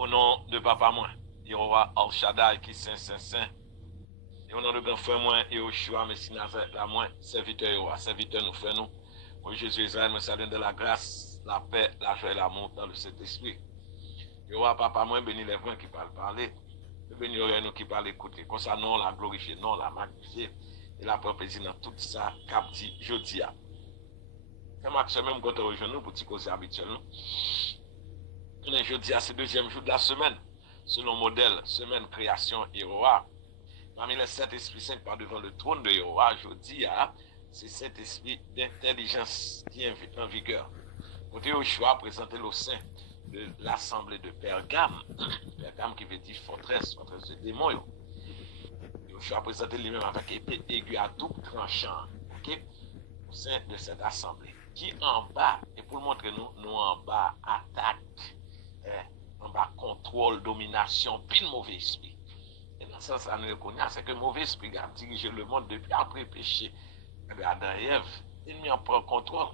Au nom de papa moi, Yehowa Al Shaddai qui saint. Et au nom de grand frère moi, Yehoshua Messie Nazareth la moi, serviteur Yehowa, serviteur nous frères nous. Pour Jésus Israël, me salue de la grâce, la paix, la joie et l'amour dans le Saint-Esprit. Yehowa papa moi, bénis les vents qui parlent parler. Bénis les nous qui parlent écouter. Comme ça, non, la glorifier, non, la magnifier. Et la prendre plaisir dans tout ça, cap dit, jeudi. C'est Max, même quand on rejoint nous pour petit cause habituel. On est jeudi à ce deuxième jour de la semaine, selon modèle, semaine création Yehowa. Parmi les 7 esprits saints par devant le trône de Yehowa, jeudi, c'est cet esprit d'intelligence qui est en vigueur. Côté Yehoshua présenté au sein de l'assemblée de Pergame, Pergame qui veut dire forteresse de démons. Yehoshua présenté lui-même avec épée aiguë à double tranchant, okay, au sein de cette assemblée. Qui en bas, et pour le montrer nous en bas, attaque, en bas, contrôle, domination, puis le mauvais esprit. Et dans ça, ça nous reconnaît, c'est que le mauvais esprit a dirigé le monde depuis après le péché. Adam et Ève, l'ennemi en prend contrôle.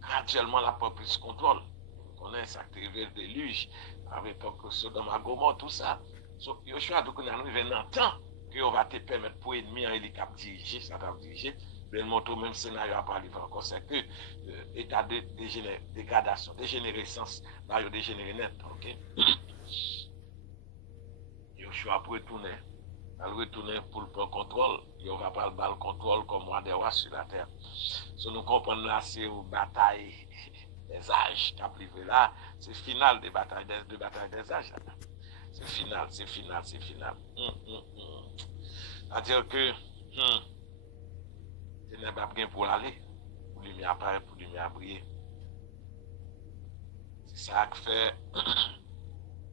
Graduellement, la prend plus contrôle. On connaît ça qui arrivé le déluge, avec Sodome et Gomorrhe, tout ça. So, Yoshua, donc on arrive dans le temps qu'on va te permettre pour l'ennemi en hélicoptère diriger, ça t'a dirigé. Le montre au même scénario à parler encore, c'est que état de dégradation, dégénérescence, là, il dégénéré net, ok? Yoshua pour retourner pour le prendre contrôle, il va pas le contrôle comme roi des rois sur la terre. Si nous comprenons là, c'est une bataille des âges qui a privé là, c'est le final des batailles des âges. C'est final. C'est-à-dire que, il n'est pas bien pour aller, pour lumière apparaître, pour lumière briller. C'est ça que fait,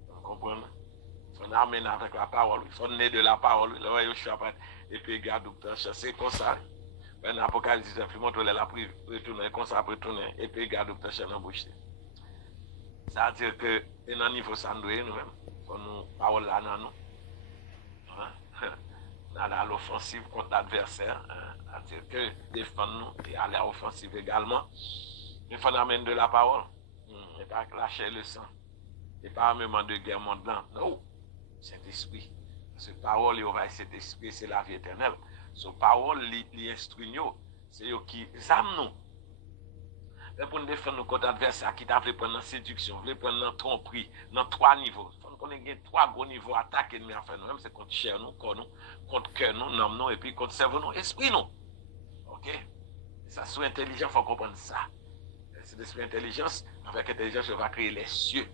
vous comprenez? Il faut amener avec la parole, il faut naître de la parole. Là, je suis après, et puis, regarde, docteur, c'est comme ça. Ben, l'Apocalypse 19, il montre la prise, retourner, comme ça, retourner, et puis, regarde, docteur, c'est l'embauché. C'est-à-dire que, et dans le niveau, ça nous est nous-mêmes, pour nous, parole là, dans nous. Dans l'offensive contre l'adversaire, c'est-à-dire que défendre nous et aller à l'offensive également. Il faut amener de la parole, et pas lâcher le sang, et pas même de guerre mondiale. Non, Saint-Esprit. Parce que parole, il y aura cet esprit, c'est la vie éternelle. So parole, il instruit nous, c'est eux qui examinent nous. Et pour nous défendre nous contre l'adversaire qui t'a voulu prendre la séduction, voulu prendre la tromperie, dans 3 niveaux. On a 3 gros niveaux d'attaque ennemi à faire nous-mêmes, c'est contre chair nous, corps nous, contre cœur nous, nom nous, et puis contre cerveau nous, esprit nous. Ok? Et ça, sous intelligence, il faut comprendre ça. C'est l'esprit intelligence, avec intelligence, on va créer les cieux.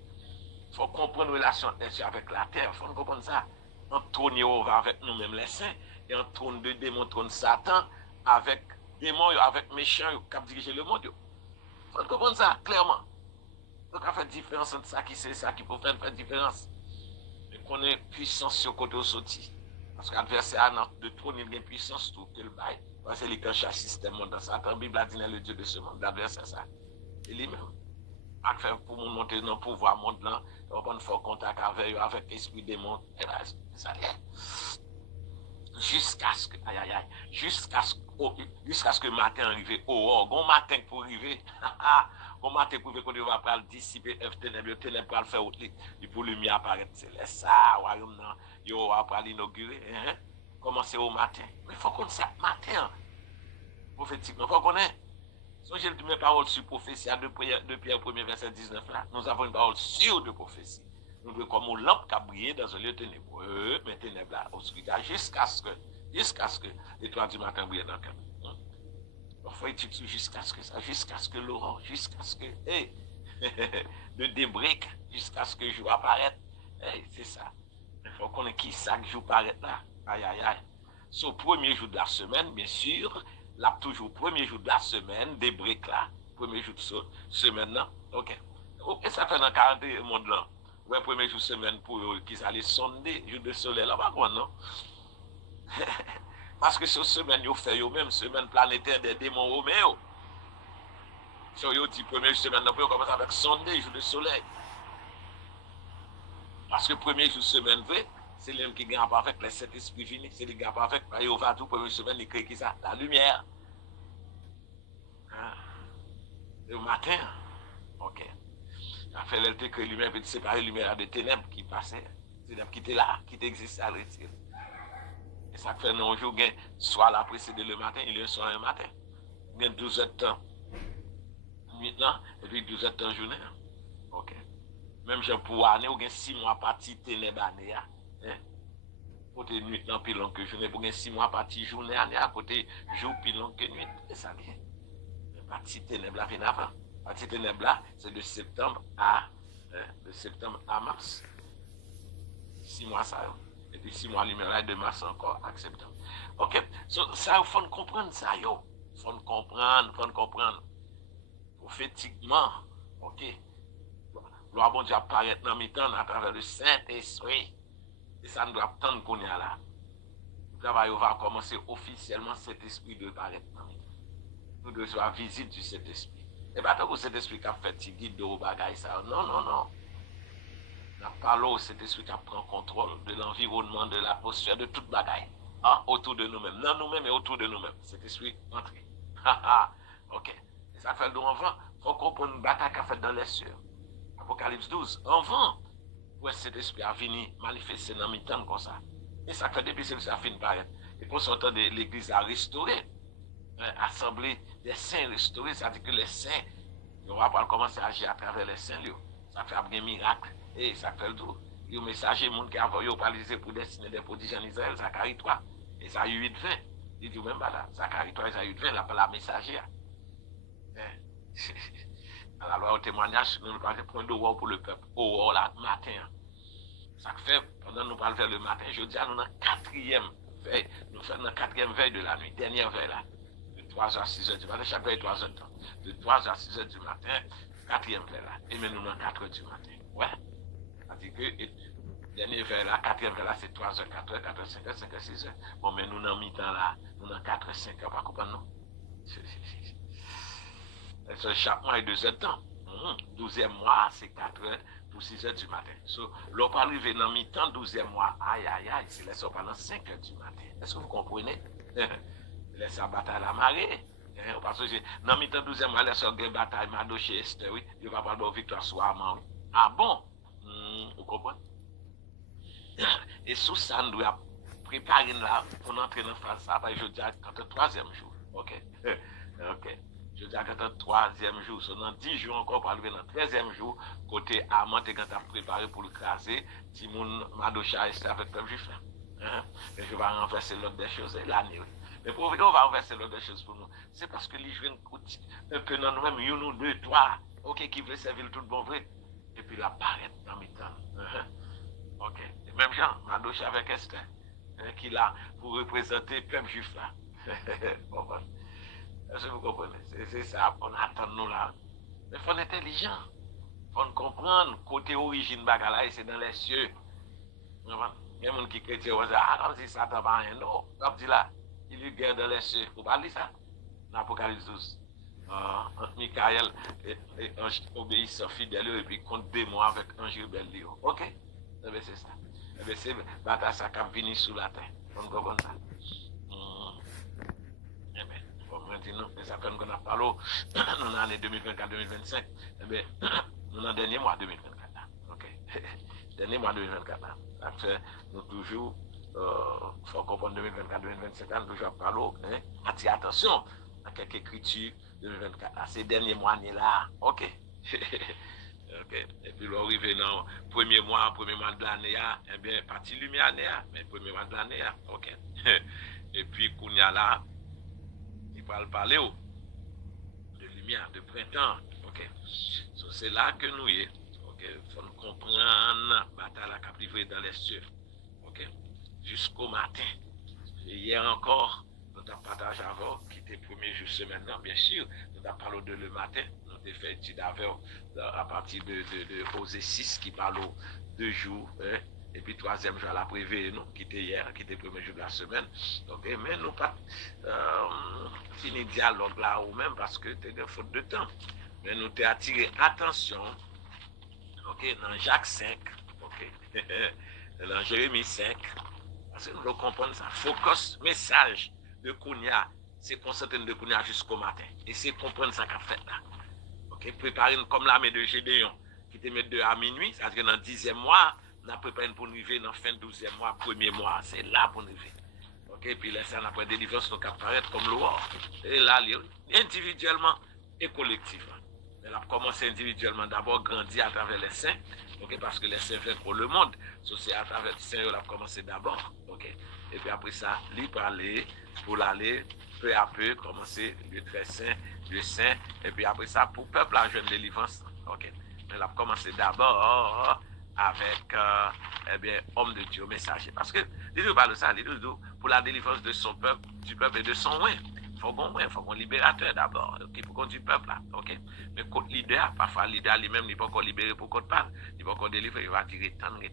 Il faut comprendre la relation des cieux avec la terre, il faut comprendre ça. En trône Jéhovah avec nous-mêmes les saints, et en trône de démons, trône Satan, avec démons, avec méchants, qui dirigent le monde. Il faut comprendre ça, clairement. Donc, on fait différence entre ça qui c'est ça qui peut faire différence. Mais qu'on ait puissance sur le côté sorti. Parce que l'adversaire de trône, il a une puissance tout que le bail. Parce que c'est le chaque système dans ça. La Bible a dit le Dieu de ce monde. L'adversaire, ça. Et lui-même. Pour nous monter dans le pouvoir monde là, on va faire contact avec l'esprit des mondes. Et là, ça y est. Jusqu'à ce que, jusqu'à ce que le matin arrive au bon matin pour arriver, bon matin pour arriver qu'on va pas le dissiper, le ténèbres pour le faire autre, et pour lumière apparaître, c'est ça, royaume là, il va pas l'inaugurer, commencer au matin. Mais il faut qu'on sait matin, prophétiquement, il faut qu'on ait. Si j'ai mes paroles sur prophétie à 2 Pierre 1er verset 19 là, nous avons une parole sûre de prophétie. Nous devons comme une lampe qui a brillé dans un lieu ténébreux, mais ténèbres là, obscurité, jusqu'à ce que l'étoile du matin brille dans le cœur. Parfois, il tue jusqu'à ce que l'aurore, jusqu'à ce que, le débrique, jusqu'à ce que le jour apparaisse. C'est ça. Il faut qu'on ait qui ça que le jour apparaît là. Sur le premier jour de la semaine, bien sûr, là, toujours premier jour de la semaine, débrique là. Premier jour de semaine là. Ok. Et ça fait dans 40 monde là. Ouais, premier jour de semaine pour qu'ils allaient sonder, jour de soleil là, pas quoi, non? Parce que cette semaine, ils fait eux-mêmes, semaine planétaire des démons roméo. So, ils dit premier jour de semaine, on commence avec sonder, jour de soleil. Parce que premier jour de semaine, vrai, c'est l'homme qui gagne pas avec les 7 esprits finis, c'est les gars pas avec, il va tout premier semaine, il crée qui ça? La lumière. Le matin, ok. fait l'été que lumière peut séparer lumière de ténèbres qui passaient, ténèbres qui étaient là, qui existaient à retirer. Et ça fait non jour, soit la précédé le matin, il y a un soir un matin. Il y a 12 heures de temps, nuit là, et puis 12 heures de temps journée. Ok. Même j'ai pour année, ou 6 mois parti ténèbres année. Côté nuit là, plus long que journée, pour 6 mois parti journée année, à côté jour plus long que nuit. Et ça vient. Parti ténèbres là, vient avant. Parti ténèbres là, c'est de septembre à mars. 6 mois ça. Et puis 6 mois lumière là, de mars encore à septembre. Ok. So, ça, il faut comprendre ça, yo. Il faut comprendre. Prophétiquement, ok. Gloire bon Dieu apparaît dans mes temps à travers le Saint-Esprit. Et ça ne doit pas attendre qu'on y a là. Le travail va commencer officiellement, cet esprit de paraître dans mes temps. Nous devons avoir visite du Saint-Esprit. Et pas tant que cet esprit qui a fait qui guide de bagaille ça. Non. Nous parlons cet esprit qui prend contrôle de l'environnement, de l'atmosphère, de toute bagaille. Autour de nous-mêmes. Dans nous-mêmes et autour de nous-mêmes. Cet esprit entré. Ok. Et ça fait le en vent. Il faut comprendre une bataille qu'a fait dans les cieux. Apocalypse 12. En vent. Où est-ce que cet esprit a fini manifester dans mes temps comme ça. Et ça fait depuis que ça a fini paraître. Et pour ce temps, l'église a restauré. Assemblée des saints restaurés. Ça dit que les saints, on va pas commencer à agir à travers les saints. Ça fait un miracle. Et ça fait le tour. Il y a un messager, monde qui a parlé pour destiner des prodiges en Israël, Zacharie 3. Et ça a eu 8-20. Il dit même pas là. Zacharie 3, ça a eu 8-20, là, la messagère. À la loi au témoignage, nous parlons point de war pour le peuple. Au war, le matin. Ça fait, pendant que nous parlons vers le matin, je dis à nous dans la 4e veille. Nous faisons la 4e veille de la nuit, dernière veille là. De 3h à 6h du matin, chaque veille 3 heures de temps. De 3h à 6h du matin, 4e veille là. Et maintenant nous dans 4h du matin. Ouais. C'est-à-dire que, dernière veille là, 4e veille là, c'est 3h, 4h, 4h, 5h, 5h, 6h. Bon, mais nous dans mi-temps là, nous dans 4h, 5h, pas comprendre non? Chaque mois est 2 heures de temps. 12e mois, c'est 4 heures pour 6 heures du matin. So, l'on peut arriver dans mi-temps, 12e mois. Aïe, c'est laissé pendant 5 heures du matin. Est-ce que vous comprenez? Laissez la bataille à la marée. Parce que dans mi-temps, 12e mois, laissez la bataille, Mado chez Esther, oui. Il va parler de victoire soir, oui. Ah bon? Vous comprenez? Et sous ça, nous devons préparer là pour entrer dans la phase ça. Je dis quand le 3e jour. Ok. Ok. Je dis à quand le 3e jour, so dans 10 jours encore pour arriver dans le 13e jour, côté Amant et quand tu as préparé pour le craser, Timoun Madocha est avec le peuple juif là. Et je vais renverser l'autre des choses l'année. Mais pour on va renverser l'autre des choses pour nous. C'est parce que les jeunes un peu dans nous-mêmes, nous, 2, 3, ok, qui veut servir tout le bon vrai. Et puis là, paraît dans mes temps. Ok. Et même Jean, Madocha avec Esther, qui là pour représenter le peuple juif là. Est-ce que vous comprenez? C'est ça, on attend nous là. Mais il faut être intelligent. Il faut comprendre, côté origine bagala, c'est dans les cieux. Il y a des gens qui crient, comme si ça n'a pas rien. Non, comme dit là, il y a une guerre dans les cieux. Vous parlez ça? Dans l'Apocalypse 12. Entre Michael et ange obéissant fidèle, et puis contre démon avec ange rebelle. Ok? Eh bien, c'est ça. Eh bien, c'est bataille ça qui vient sous la terre. On comprend ça. Eh bien. Maintenant, ça fait qu'on a parlé dans l'année 2024-2025. Eh bien, nous dans le dernier mois 2024. Ok. Dernier mois 2024. Ça fait, nous toujours, il faut comprendre 2024-2025, nous toujours parlons, attention à quelques écritures 2024. Ces derniers mois là. Ok. Ok. Et puis, là, arrivé dans le premier mois de l'année, eh bien, partie lumière, mais le premier mois de l'année, ok. Et puis, qu'on y a là, va parler de lumière, de printemps. Ok. So, c'est là que nous y est. Ok. Il faut comprendre la bataille qui a livrée dans les cieux. Ok. Jusqu'au matin. Et hier encore, nous avons partagé avant, qui était le premier jour semaine, bien sûr. Nous avons parlé de le matin. Nous avons fait étude à partir de Osée 6 qui parle de 2 jours. Et puis 3e jour à la prévée, nous, qui était hier, qui était le premier jour de la semaine. Donc, mais nous pas fini dialogue là ou même parce que c'était une faute de temps. Mais nous t'ai attiré attention, ok, dans Jacques 5, ok, dans Jérémie 5, parce que nous devons comprendre ça. Focus, message de Kounia, c'est concentrer de Kounia jusqu'au matin. Et c'est comprendre ça qu'a fait là. Ok, préparer comme l'armée de Gédéon. qui te met 2 à minuit, c'est-à-dire que dans le 10e mois, on a préparé pour nous arriver dans la fin 12e mois, 1er mois. C'est là pour nous arriver. Ok, puis là, ça, on a pris délivrance, nous apparaître comme le roi. Et là, individuellement et collectivement. Elle a commencé individuellement, d'abord grandir à travers les saints, ok, parce que les saints vaincront le monde. C'est à travers les saints, elle a commencé d'abord, ok. Et puis après ça, lui parler, pour l'aller, peu à peu, commencer le très saint, le saint, et puis après ça, pour peuple, la jeune délivrance, ok. Elle a commencé d'abord avec, eh bien, homme de Dieu, messager. Parce que, il nous parle de ça, il nous dit, pour la délivrance de son peuple, du peuple et de son oin. Il faut qu'on libérateur d'abord, okay, pour qu'on du peuple là, ok. Mais contre leader, parfois leader lui-même n'est pas encore libéré pour qu'on parle, il n'est pas encore délivré, il va dire étendre. Et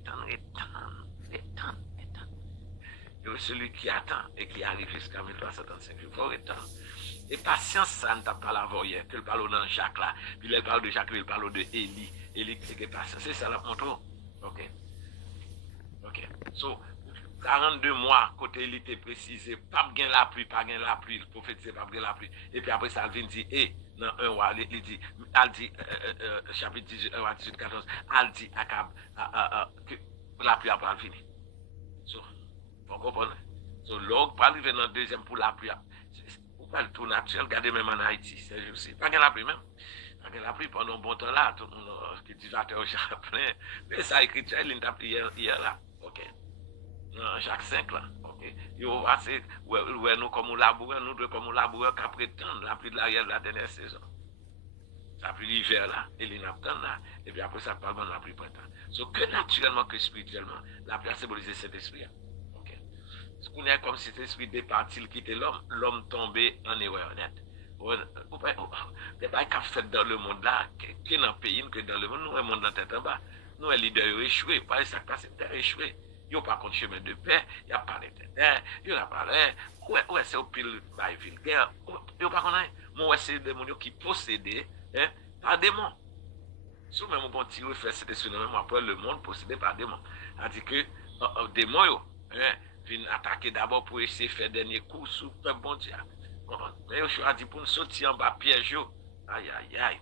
celui qui attend et qui arrive jusqu'à 1375, il faut attendre. Et patience, ça ne t'a pas la voyée, que le parle dans Jacques là, puis il parle de Jacques, il parle de Élie, c'est que patience, c'est ça la montre, ok. Ok, so, 42 mois, côté il était précisé, pas bien la pluie, le prophète c'est pas bien la pluie. Et puis après ça, il vient dire, dans un roi, il dit, chapitre 18, 18, 14, il dit que la pluie a pas fini. So, vous comprenez? So, l'autre, pas arriver dans le deuxième pour la pluie. Ou pas le tout naturel, regardez même en Haïti, c'est aussi. Pas bien la pluie même. Pas bien la pluie pendant un bon temps là, tout le monde, cultivateur au jardin. Mais ça, écriture, il n'a pas hier là. Ok. Dans Jacques 5 là, ok. Yo va c'est ouais nous comme on laboureur, nous deux comme on laboureur qu'à prétendre la pluie de l'arrière de la dernière saison. La pluie l'hiver là, et les naptans là, et puis après ça parle de la pluie printemps. So que naturellement que spirituellement, la pluie a symbolisé cet esprit. Ok. Ce qu'on est comme si cet esprit départi, il quittait l'homme, l'homme tombé en erreur net. Des bails qu'a fait dans le monde là, qui est dans le pays, que dans le monde, nous, le monde dans tête en bas. Nous, les leaders échoués, pas ça passe, c'est échoué. Yo pas contre chemin de paix, y a pas d'éternel, yo n'a pas l'air, ouais c'est au pile bail vulgaire, yo pas connaît, moi c'est des gens qui possédés, hein, par démons. Si même on continue faire cette esprit même après le monde possédé par démons. C'est-à-dire que démons yo, hein, viennent attaquer d'abord pour essayer de faire dernier coup sous peuple bon Dieu. Mais yo choisi pour nous sortir en bas piège yo. Aïe aïe aïe.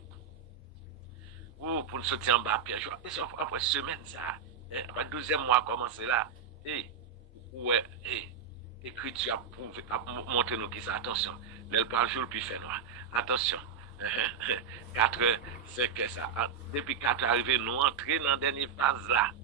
Ou pour nous sortir en bas piège yo. Et ça après semaine ça. Après 12e mois commencer là, écriture a prouvé, a montré nous qui ça, attention, l'elle par jour puis fait noir, attention, 4 heures, 5 heures ça, depuis 4 heures arrivé, nous entrer dans la dernière phase là,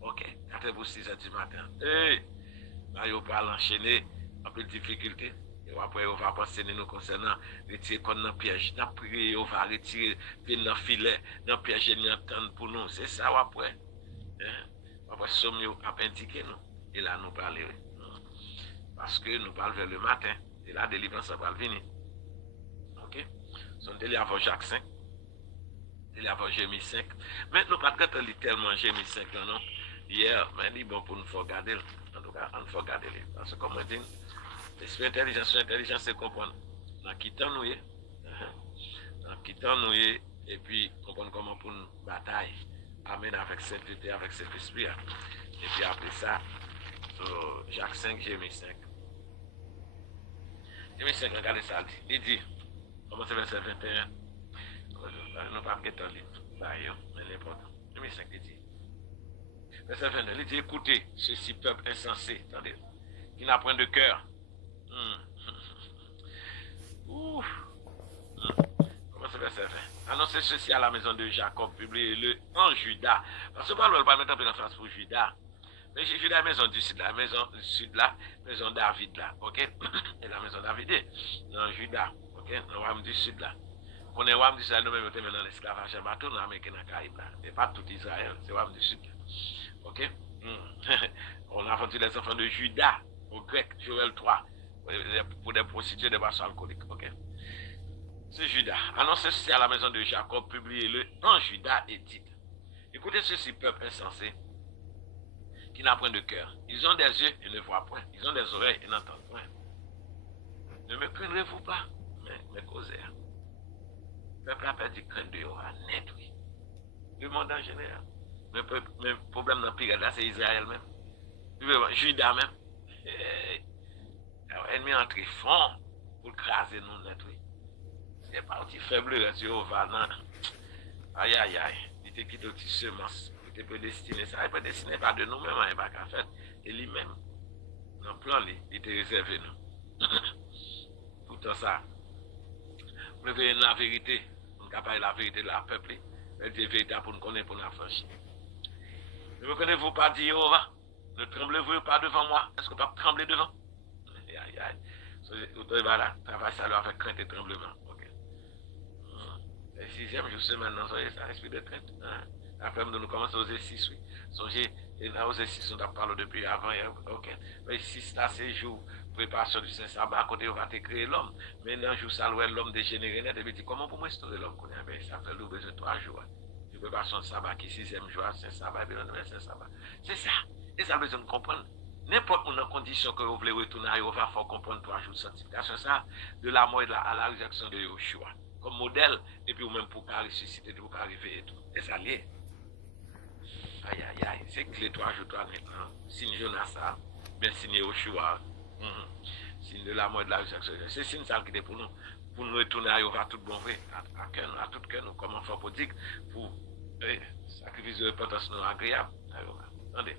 ok, 4 heures pour 6 heures du matin, là, il va l'enchaîner, un peu de difficulté, et après, on va passer nous concernant, retirer comme dans piège, dans prier, on va retirer, puis dans filet, dans piège, nous entendre pour nous, c'est ça, après. Après, somme a indiqué nous. Et là, nous parlons. Parce que nous parlons vers le matin. Et là, délivrance va venir. Ok? Son délai avant Jacques 5. Délai avant Jérémie 5. Mais nous pas traiter littéralement Jérémie 5 là, non? Hier, mais dit bon pour nous faire regarder. En tout cas, on faut regarder. Parce que comme on dit, l'esprit intelligence, c'est comprendre. Dans quittant nous, dans quittant nous, et puis comprendre comment pour nous batailler. Amen avec sainteté, avec cet esprit. Et puis après ça, Jacques 5, Jérémie 5. Jérémie 5, regardez ça. Il dit, commencez verset 21. Nous ne pas guetter le livre. Mais l'important. Jérémie 5, il dit. Verset 22, il dit, écoutez, ceci peuple insensé, attendez, qui n'a point de cœur. Commencez verset 20. Annoncez ceci à la maison de Jacob, publiez-le en Juda. Parce que on ne va pas mettre en place pour Juda. Mais Juda, la maison du sud, la maison du sud là, maison David là, ok? Et la maison David est dans Juda, ok? Dans le royaume du sud là. On est au royaume d'Israël, nous-mêmes, nous sommes dans l'esclavage à bateau, dans l'Amérique et dans le Caraïbe là. Et pas tout Israël, c'est le royaume du sud là. Ok? On a vendu les enfants de Juda au grec, Joël 3, pour des prostituées, des boissons alcooliques, ok? C'est Judas. Annoncez ceci à la maison de Jacob, publiez-le en Juda et dites. Écoutez ceci, peuple insensé, qui n'a point de cœur. Ils ont des yeux et ne voient point. Ils ont des oreilles et n'entendent point. Ne me craindrez-vous pas, mais causez. Le peuple a perdu crainte de Yohan, net, oui. Le monde en général. Mais le problème dans le pire, là, c'est Israël même. Judas même. Ennemi entré fond pour craser nous net, oui. C'est parti faible, là, sur Yohan. Aïe, aïe, aïe. il te quitte aussi semence, il te prédestiné, ça est prédestiné pas de nous-mêmes, il pas qu'à faire, et lui-même, dans le plan, il te réservé nous. Pourtant ça, nous venons la vérité, nous capable la vérité de la peuple, elle dit vérité pour nous connaître, pour nous affranchir. Ne me connaissez-vous pas, dit Jéhovah? Ne tremblez-vous pas devant moi? Est-ce que vous pas trembler devant? Aïe, aïe. Voilà, travaille ça avec crainte et tremblement. Ok. Le 6e jour semaine, non, soyez ça, esprit de crainte. Hein? Après, nous commençons aux 6, oui. Songez, et là, aux 6, on a parlé depuis avant. Ok. Mais 6, là, c'est jour, préparation du Saint-Sabbat, à côté, on va te créer l'homme. Maintenant, jour ça, l'homme dégénéré net, et puis, comment pour moi instaurer l'homme? Ça fait l'eau besoin de 3 jours. De préparation de sabbat, qui 6e jour, Saint-Sabbat, et puis, le Saint-Sabbat. C'est ça. Et ça, besoin de comprendre. N'importe où dans condition que vous voulez retourner à Yehova, il faut comprendre 3 jours de sanctification. Ça, de la mort à la résurrection de Yeshua. Comme modèle, et puis ou même pour ressusciter, pour arriver et tout. Et ça lié. Aïe, aïe, aïe. C'est que les 3 jours, 3 maintenant. Signe Jonas, bien signé Yeshua. Signe de la mort de la résurrection. C'est signe ça qui est pour nous. Pour nous retourner à Yehova tout bon vrai. À tout cœur, nous, comme enfant prodigue, pour sacrifice de repentance nous agréable. Attendez.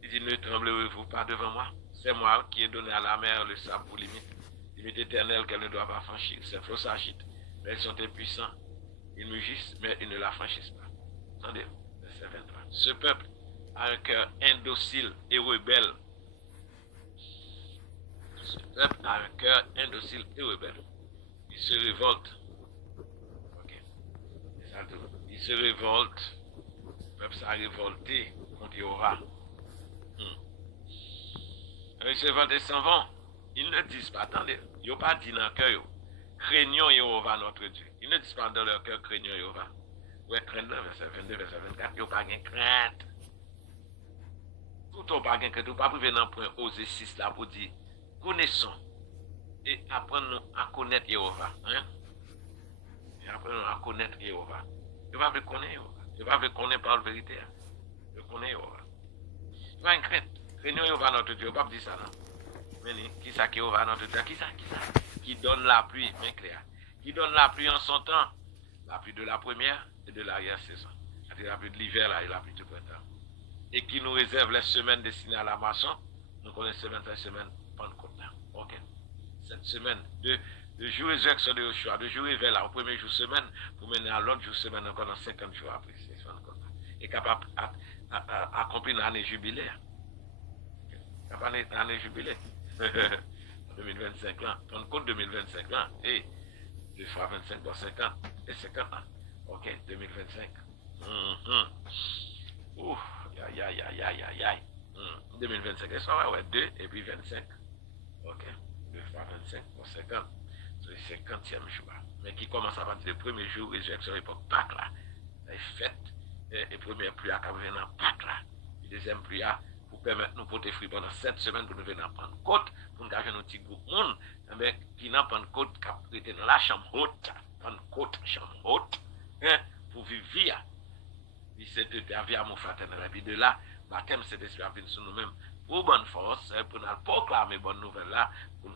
Il dit, ne tremblez-vous pas devant moi. C'est moi qui ai donné à la mer le sable pour limite. Limite éternelle qu'elle ne doit pas franchir. Ces flots s'agitent, mais ils sont impuissants. Ils mugissent, mais ils ne la franchissent pas. Attendez, verset 23. Ce peuple a un cœur indocile et rebelle. Ce peuple a un cœur indocile et rebelle. Il se révolte. Ok. Il se révolte. Le peuple s'est révolté contre Jéhovah. Ils se vendent et s'en vont. Ils ne disent pas, attendez, ils n'ont pas dit dans leur cœur, craignons Jéhovah notre Dieu. Ils ne disent pas dans leur cœur, craignons Jéhovah. Ouais, craignons, verset 22, verset 24, ils n'ont pas de crainte. Tout n'ont pas de crainte, ils n'ont pas privé dans le point Osée 6 là pour dire, connaissons et apprenons à connaître Jéhovah. Hein? Et apprenons à connaître Jéhovah. Ils ne vont pas connaître Jéhovah. Ils ne vont pas connaître par la vérité. Ils connaissent Jéhovah. Ils n'ont pas de crainte. Craignons Jéhovah notre Dieu, pas dire ça, non? Mais qui ça qui Jéhovah notre Dieu? Qui ça? Qui donne la pluie, bien clair. Qui donne la pluie en son temps? La pluie de la première et de l'arrière-saison. C'est-à-dire la pluie de l'hiver là et la pluie du printemps. Et qui nous réserve les semaines destinées à la moisson. Nous connaissons cette semaine Pentecôte là. Ok. Cette semaine de jour résurrection de Yeshua, de jour réveil là, au premier jour semaine, pour mener à l'autre jour semaine encore dans 50 jours après. C'est Pentecôte. Et capable d'accomplir l'année jubilaire. L'année jubilée. 2025 ans. Pentecôte 2025 ans. Et 2 fois 25 pour 50 et 50 ans. Ok, 2025. Ouf, aïe. 2025. Et ça, ouais, 2 et puis 25. Ok, 2 fois 25 pour 50. C'est le 50e jour. Mais qui commence à partir du premier jour, résurrection, époque Pâques là. Les fêtes, et première pluie à venir dans Pâques là. Et deuxième pluie à pour permettre nous porter fruit pendant 7 semaines pour nous venir en Pentecôte, pour nous garder nos petits groupes monde, qui n'ont Pentecôte, qui était dans la chambre haute, Pentecôte, chambre haute, pour vivre. Puis c'est de ta vie à mon fraternel. Et puis de là, baptême, c'est esprit à venir sur nous-mêmes, pour bonne force, pour nous proclamer bonne nouvelle là,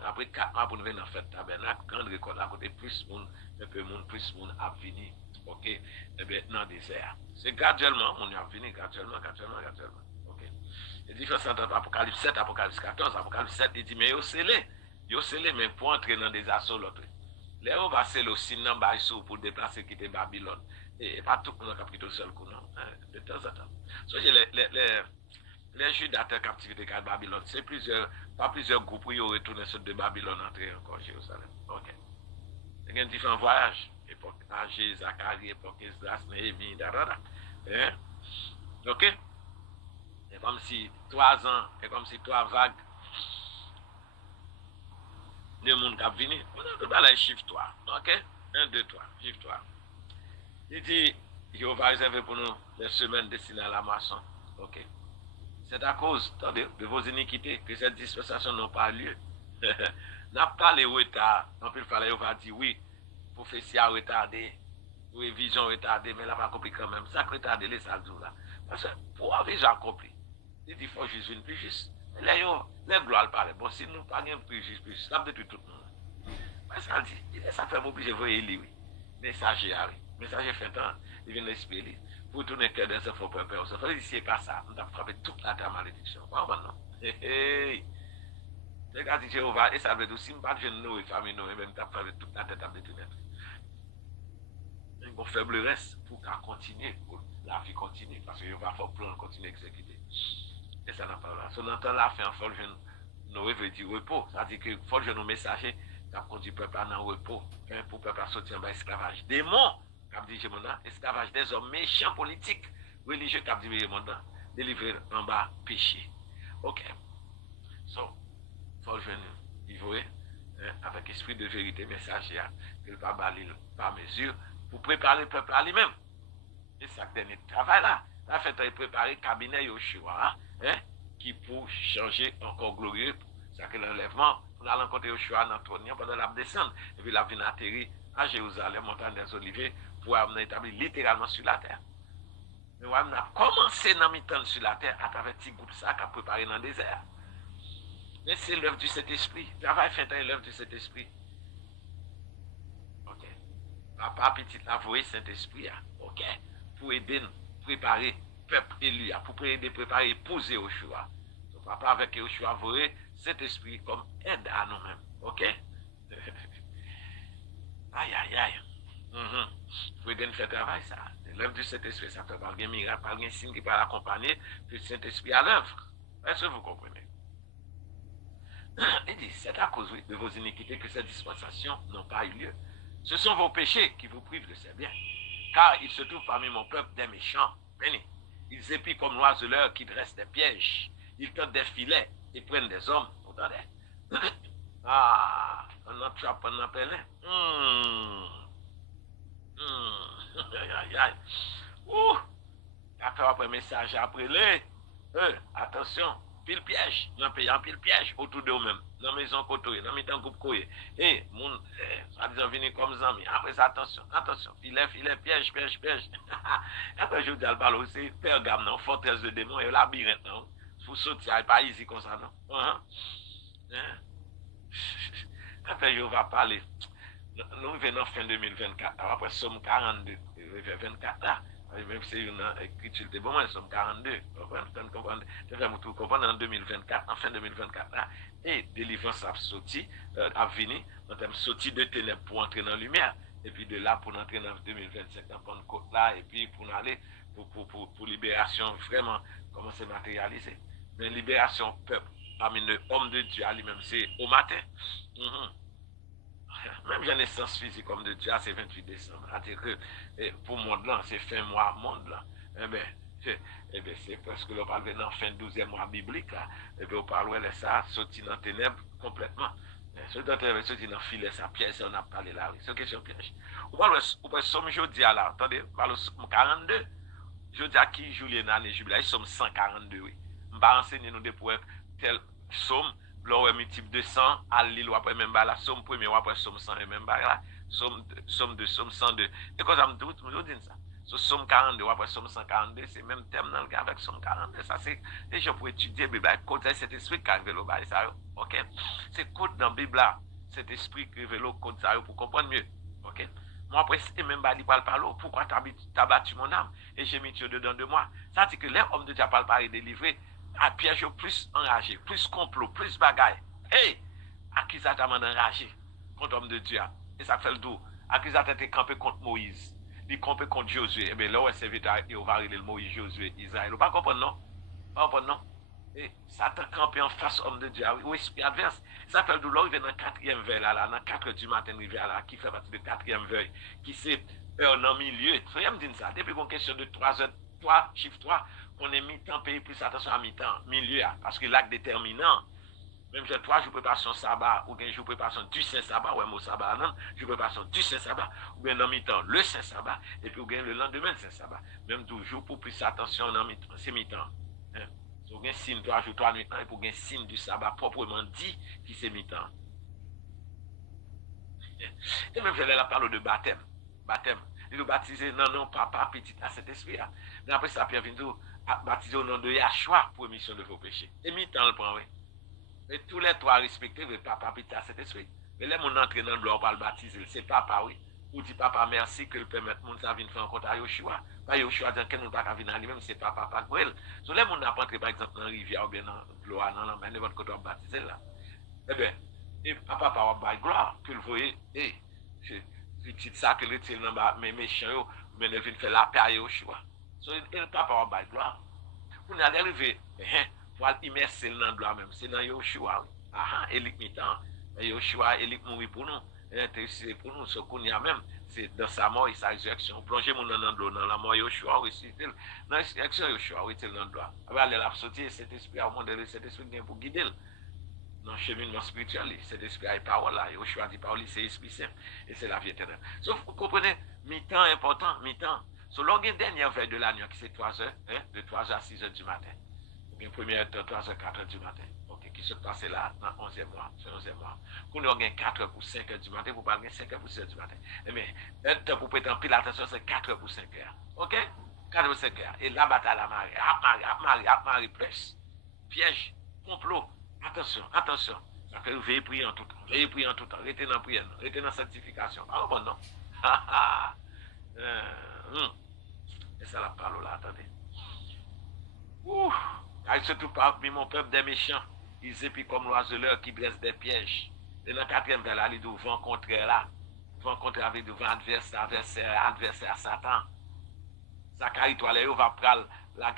après 4 mois pour nous venir en fête tabernacle, grande récolte à côté, plus monde, un peu monde, plus monde à venir. Ok? Et bien, dans le désert. C'est graduellement, on y a venu, graduellement. Il dit entre Apocalypse 7, Apocalypse 14, Apocalypse 7, il dit, mais yo scellé, mais pour entrer dans des assauts l'autre. Là, on va sceller aussi dans Baïsou pour déplacer quitter Babylone. Et pas tout le monde a capté seul coup, non. De temps en temps. Les Judas en captivité à Babylone, c'est pas plusieurs groupes qui ont retourné sur de Babylone entrer encore à Jérusalem. Ok. Il y a différents voyages. Époque Agé, Zacharie, époque Esdras, Néhémie, hein? Ok? C'est comme si 3 ans, c'est comme si 3 vagues de monde qui a venu. On a les chiffres 3. Ok? 1, 2, 3. Chiffre 3. Il dit, Jéhovah réservé pour nous les semaines destinées à la moisson. Ok? C'est à cause, attendez, de vos iniquités que cette dispensation n'a pas lieu. N'a pas les retards. En plus, il fallait Jéhovah dire oui, prophétie a retardé, oui, vision retardée, mais elle n'a pas compris quand même. Ça retardé les salles là. Parce que pour avoir vision accomplie, il dit, il faut juste une plus juste. Les gloires parlent. Bon, si nous pas plus juste, ça peut tout le monde. Mais ça dit, ça fait m'obliger de voir Élie, oui. Messager, oui. Messager fait temps, il vient d'espérer. pour tourner le cœur des enfants pour peur. Ça fait ici, pas ça. On a frappé toute la terre malédiction. Quoi, maintenant? Hey! Les gars, Jéhovah, et ça veut dire aussi, pas de jeunes, nous, et famille, nous, et même, t'as frappé toute la tête à détourner. Une faible reste pour qu'à continuer, pour la vie continue, parce qu'il va falloir plan continuer à exécuter. Et ça n'a pas là. Son entend la fin, il faut que nous veut dire repos. Ça veut dire qu'il faut que nous messager, qui a conduit le peuple à un repos, pour le peuple à sortir en bas esclavage. Démons, qui a dit, esclavage des hommes méchants politiques, religieux, qui a dit, délivrer en bas péché. Ok. So, faut que nous voyez, avec esprit de vérité messager, que le pas balir par mesure, pour préparer le peuple à lui-même. Et ça, dernier travail là, la fait préparer le cabinet Yoshua, qui pour changer encore glorieux, c'est que l'enlèvement, on a rencontré Yoshua dans Antonia pendant la descente, et puis la vie atterri à Jérusalem, montagne des Oliviers, pour amener établi littéralement sur la terre. Mais on a commencé dans mi-temps sur la terre à travers petit groupe ça qui a préparé dans le désert. Mais c'est l'œuvre du Saint-Esprit. Travail fait l'œuvre du Saint-Esprit. Ok. Papa petit avoué Saint-Esprit. Ok. Pour aider nous, préparer peuple élu, pour aider préparer épouser au choix. Donc, papa avec au choix avoué Saint-Esprit comme aide à nous-mêmes. Ok. Aïe aïe aïe. Vous pouvez faire travail ça. L'œuvre du Saint-Esprit, ça fait pas de miracle, pas de signe qui va l'accompagner du Saint-Esprit à l'œuvre. Est-ce que vous comprenez? Il dit, c'est à cause de vos iniquités que ces dispensations n'ont pas eu lieu. Ce sont vos péchés qui vous privent de ces biens. Car il se trouve parmi mon peuple des méchants. Venez. Ils épient comme l'oiseleur qui dresse des pièges. Ils tentent des filets et prennent des hommes. Vous entendez? Ah, on attrape, on appelle. Aïe, aïe. Ouh, t'as après message après les. Attention. Pile piège, dans le pays, en pile piège autour de eux-mêmes, dans la maison côté, dans le temps groupe côté. Et, mon, ça disant venir comme amis. Après ça, attention, filet, piège. Après, je vous dis, elle parle aussi, Pergame, non, forteresse de démons, et labyrinthe, non. Faut sortir, pas ici comme ça, non. Après, je vais parler. Nous venons fin 2024, après, somme 42, 24 là. Même si une écriture de bon, nous sommes 42. Vous comprenez en 2024, en fin 2024, là, et délivrance a sorti, a venu, on a sorti de ténèbres pour entrer dans la lumière, et puis de là pour entrer dans 2025, dans Pentecôte là, et puis pour aller pour libération, vraiment, comment c'est matérialisé. Mais libération peuple, parmi les hommes de Dieu, lui-même, c'est au matin. Même j'ai naissance physique comme de Dieu, c'est 28 décembre. C'est-à-dire que pour le monde là, c'est fin mois monde là. Eh bien, c'est parce que l'on parle dans fin 12e mois biblique là. Et bien, on parle de ça, sorti dans les ténèbres complètement. Sorti dans les ténèbres, sorti dans le filet, ça pièce, on a parlé là. C'est une question piège. On parle de somme jeudi là, attendez, on parle de 42. Jeudi à qui Julien a les jubilés, ils sont 142, oui. On va enseigner nous des poèmes tels somme. Là, type 200, à l'île, ou après même la somme premier, ou après somme 100, et même là, somme 2, somme 102. Et quand je me dis ça, somme 42, ou après somme 142, c'est même terme dans le cas avec somme 42. Ça, c'est les gens pour étudier, mais code cet esprit qui arrive là, ça, ok? C'est code dans la Bible là, cet esprit qui arrive là, code ça, pour comprendre mieux, ok? Moi, après, c'est même pas par l'eau, pourquoi t'as battu mon âme, et j'ai mis Dieu dedans de moi. Ça, c'est que les hommes de Dieu parlent par délivré. À piège plus enragé, plus complot, plus bagaille. Hey! Accusateur enragé contre l'homme de Dieu. Et ça fait le dos. Accusateur était campé contre Moïse. Il campé contre Josué. Et bien là, c'est vite, il va arriver le Moïse, Josué, Israël. Vous ne comprenez non? Pas comprendre non? Et Satan campé en face homme de Dieu. Ou esprit adverse. Ça fait le dos. Là, il vient dans le 4e veille là, dans 4 heures du matin, il vient là, qui fait partie de 4e veille, qui c'est un milieu. Vous voyez me dire ça. Depuis qu'on question de 3 heures, 3, chiffre 3, on est mi-temps, payer plus attention à mi-temps, milieu, parce que l'acte déterminant, même j'ai 3 jours de préparation sabbat, ou bien jour de préparation du Saint-Sabbat, ou un mot sabbat, non, jour de préparation du Saint-Sabbat, ou bien dans mi-temps, le Saint-Sabbat, et puis ou bien le lendemain, le Saint-Sabbat. Même toujours pour plus attention dans mi-temps, c'est mi-temps. Ou bien signe 3 jours, 3 nuits, et pour bien signe du sabbat proprement dit, qui c'est mi-temps. Et même je la parle de baptême. Il nous baptiser, non, papa, petit, à cet esprit-là. Mais après ça, Pierre Vindo a baptisé au nom de Yahshua pour émission de vos péchés. Et mi-temps le prend, oui. Et tous les trois respectés, le papa, petit, à cet esprit. Mais là, mon entrée dans le blanc, on parle baptiser, c'est papa, oui. Ou dit papa merci que le permettre moun ça vinn faire rencontre à Yoshua. Pas Yoshua dit que nous pas venir lui même c'est papa pas Goël. So les moun n'a pas entrer par exemple dans rivière ou bien dans l'eau dans la mer n'importe côté on baptiser là. Eh bien, et papa pas ba gloire que le voyez petit ça que le tient dans bas mais méchant mais ne vinn faire la paix à Yoshua. So il papa ba gloire. Pour nous arriver pour immerser dans gloire même, c'est dans Yoshua. Ah Élie mitan. Yoshua Élie mourir pour nous. C'est pour nous, ce qu'on y a même, c'est dans sa mort et sa résurrection. Plonger mon dans l'eau, dans la mort, Yoshua, oui, dans la résurrection, Yoshua, oui, dans l'eau. Après, elle a sauté, cet esprit a monté, cet esprit vient pour guider dans le cheminement spirituel. Cet esprit a parole là, Yoshua dit parole, c'est l'esprit saint, et c'est la vie éternelle. Sauf, vous comprenez, mi-temps important, mi-temps. Sur l'organe dernière veille de la nuit, qui c'est 3 heures, de 3 heures à 6 heures du matin. Ou bien première heure, 3 heures, 4 heures du matin. Qui se passe là dans 11e mois, c'est 11e mois. Quand on a 4 heures pour 5 heures du matin, vous parlez 5 heures pour 6 heures du matin. Mais le temps pour prêter pile attention, c'est 4 heures pour 5 heures. Ok? 4 heures pour 5 heures. Et la bataille à Marie, plus. Piège, complot. Attention, attention. Ça fait veiller prier en tout temps. Veiller prier en tout temps. Restez dans la prière, restez dans la sanctification. Ah bon, non? Et ça la parole là, attendez. Ouh! Surtout parmi mon peuple des méchants. Ils épient comme l'oiseleur qui dresse des pièges. Et dans le 4e vers là, il dit vent contraire là. Vent contraire avec le vent adversaire Satan. Zacharie, toi, là, va prendre la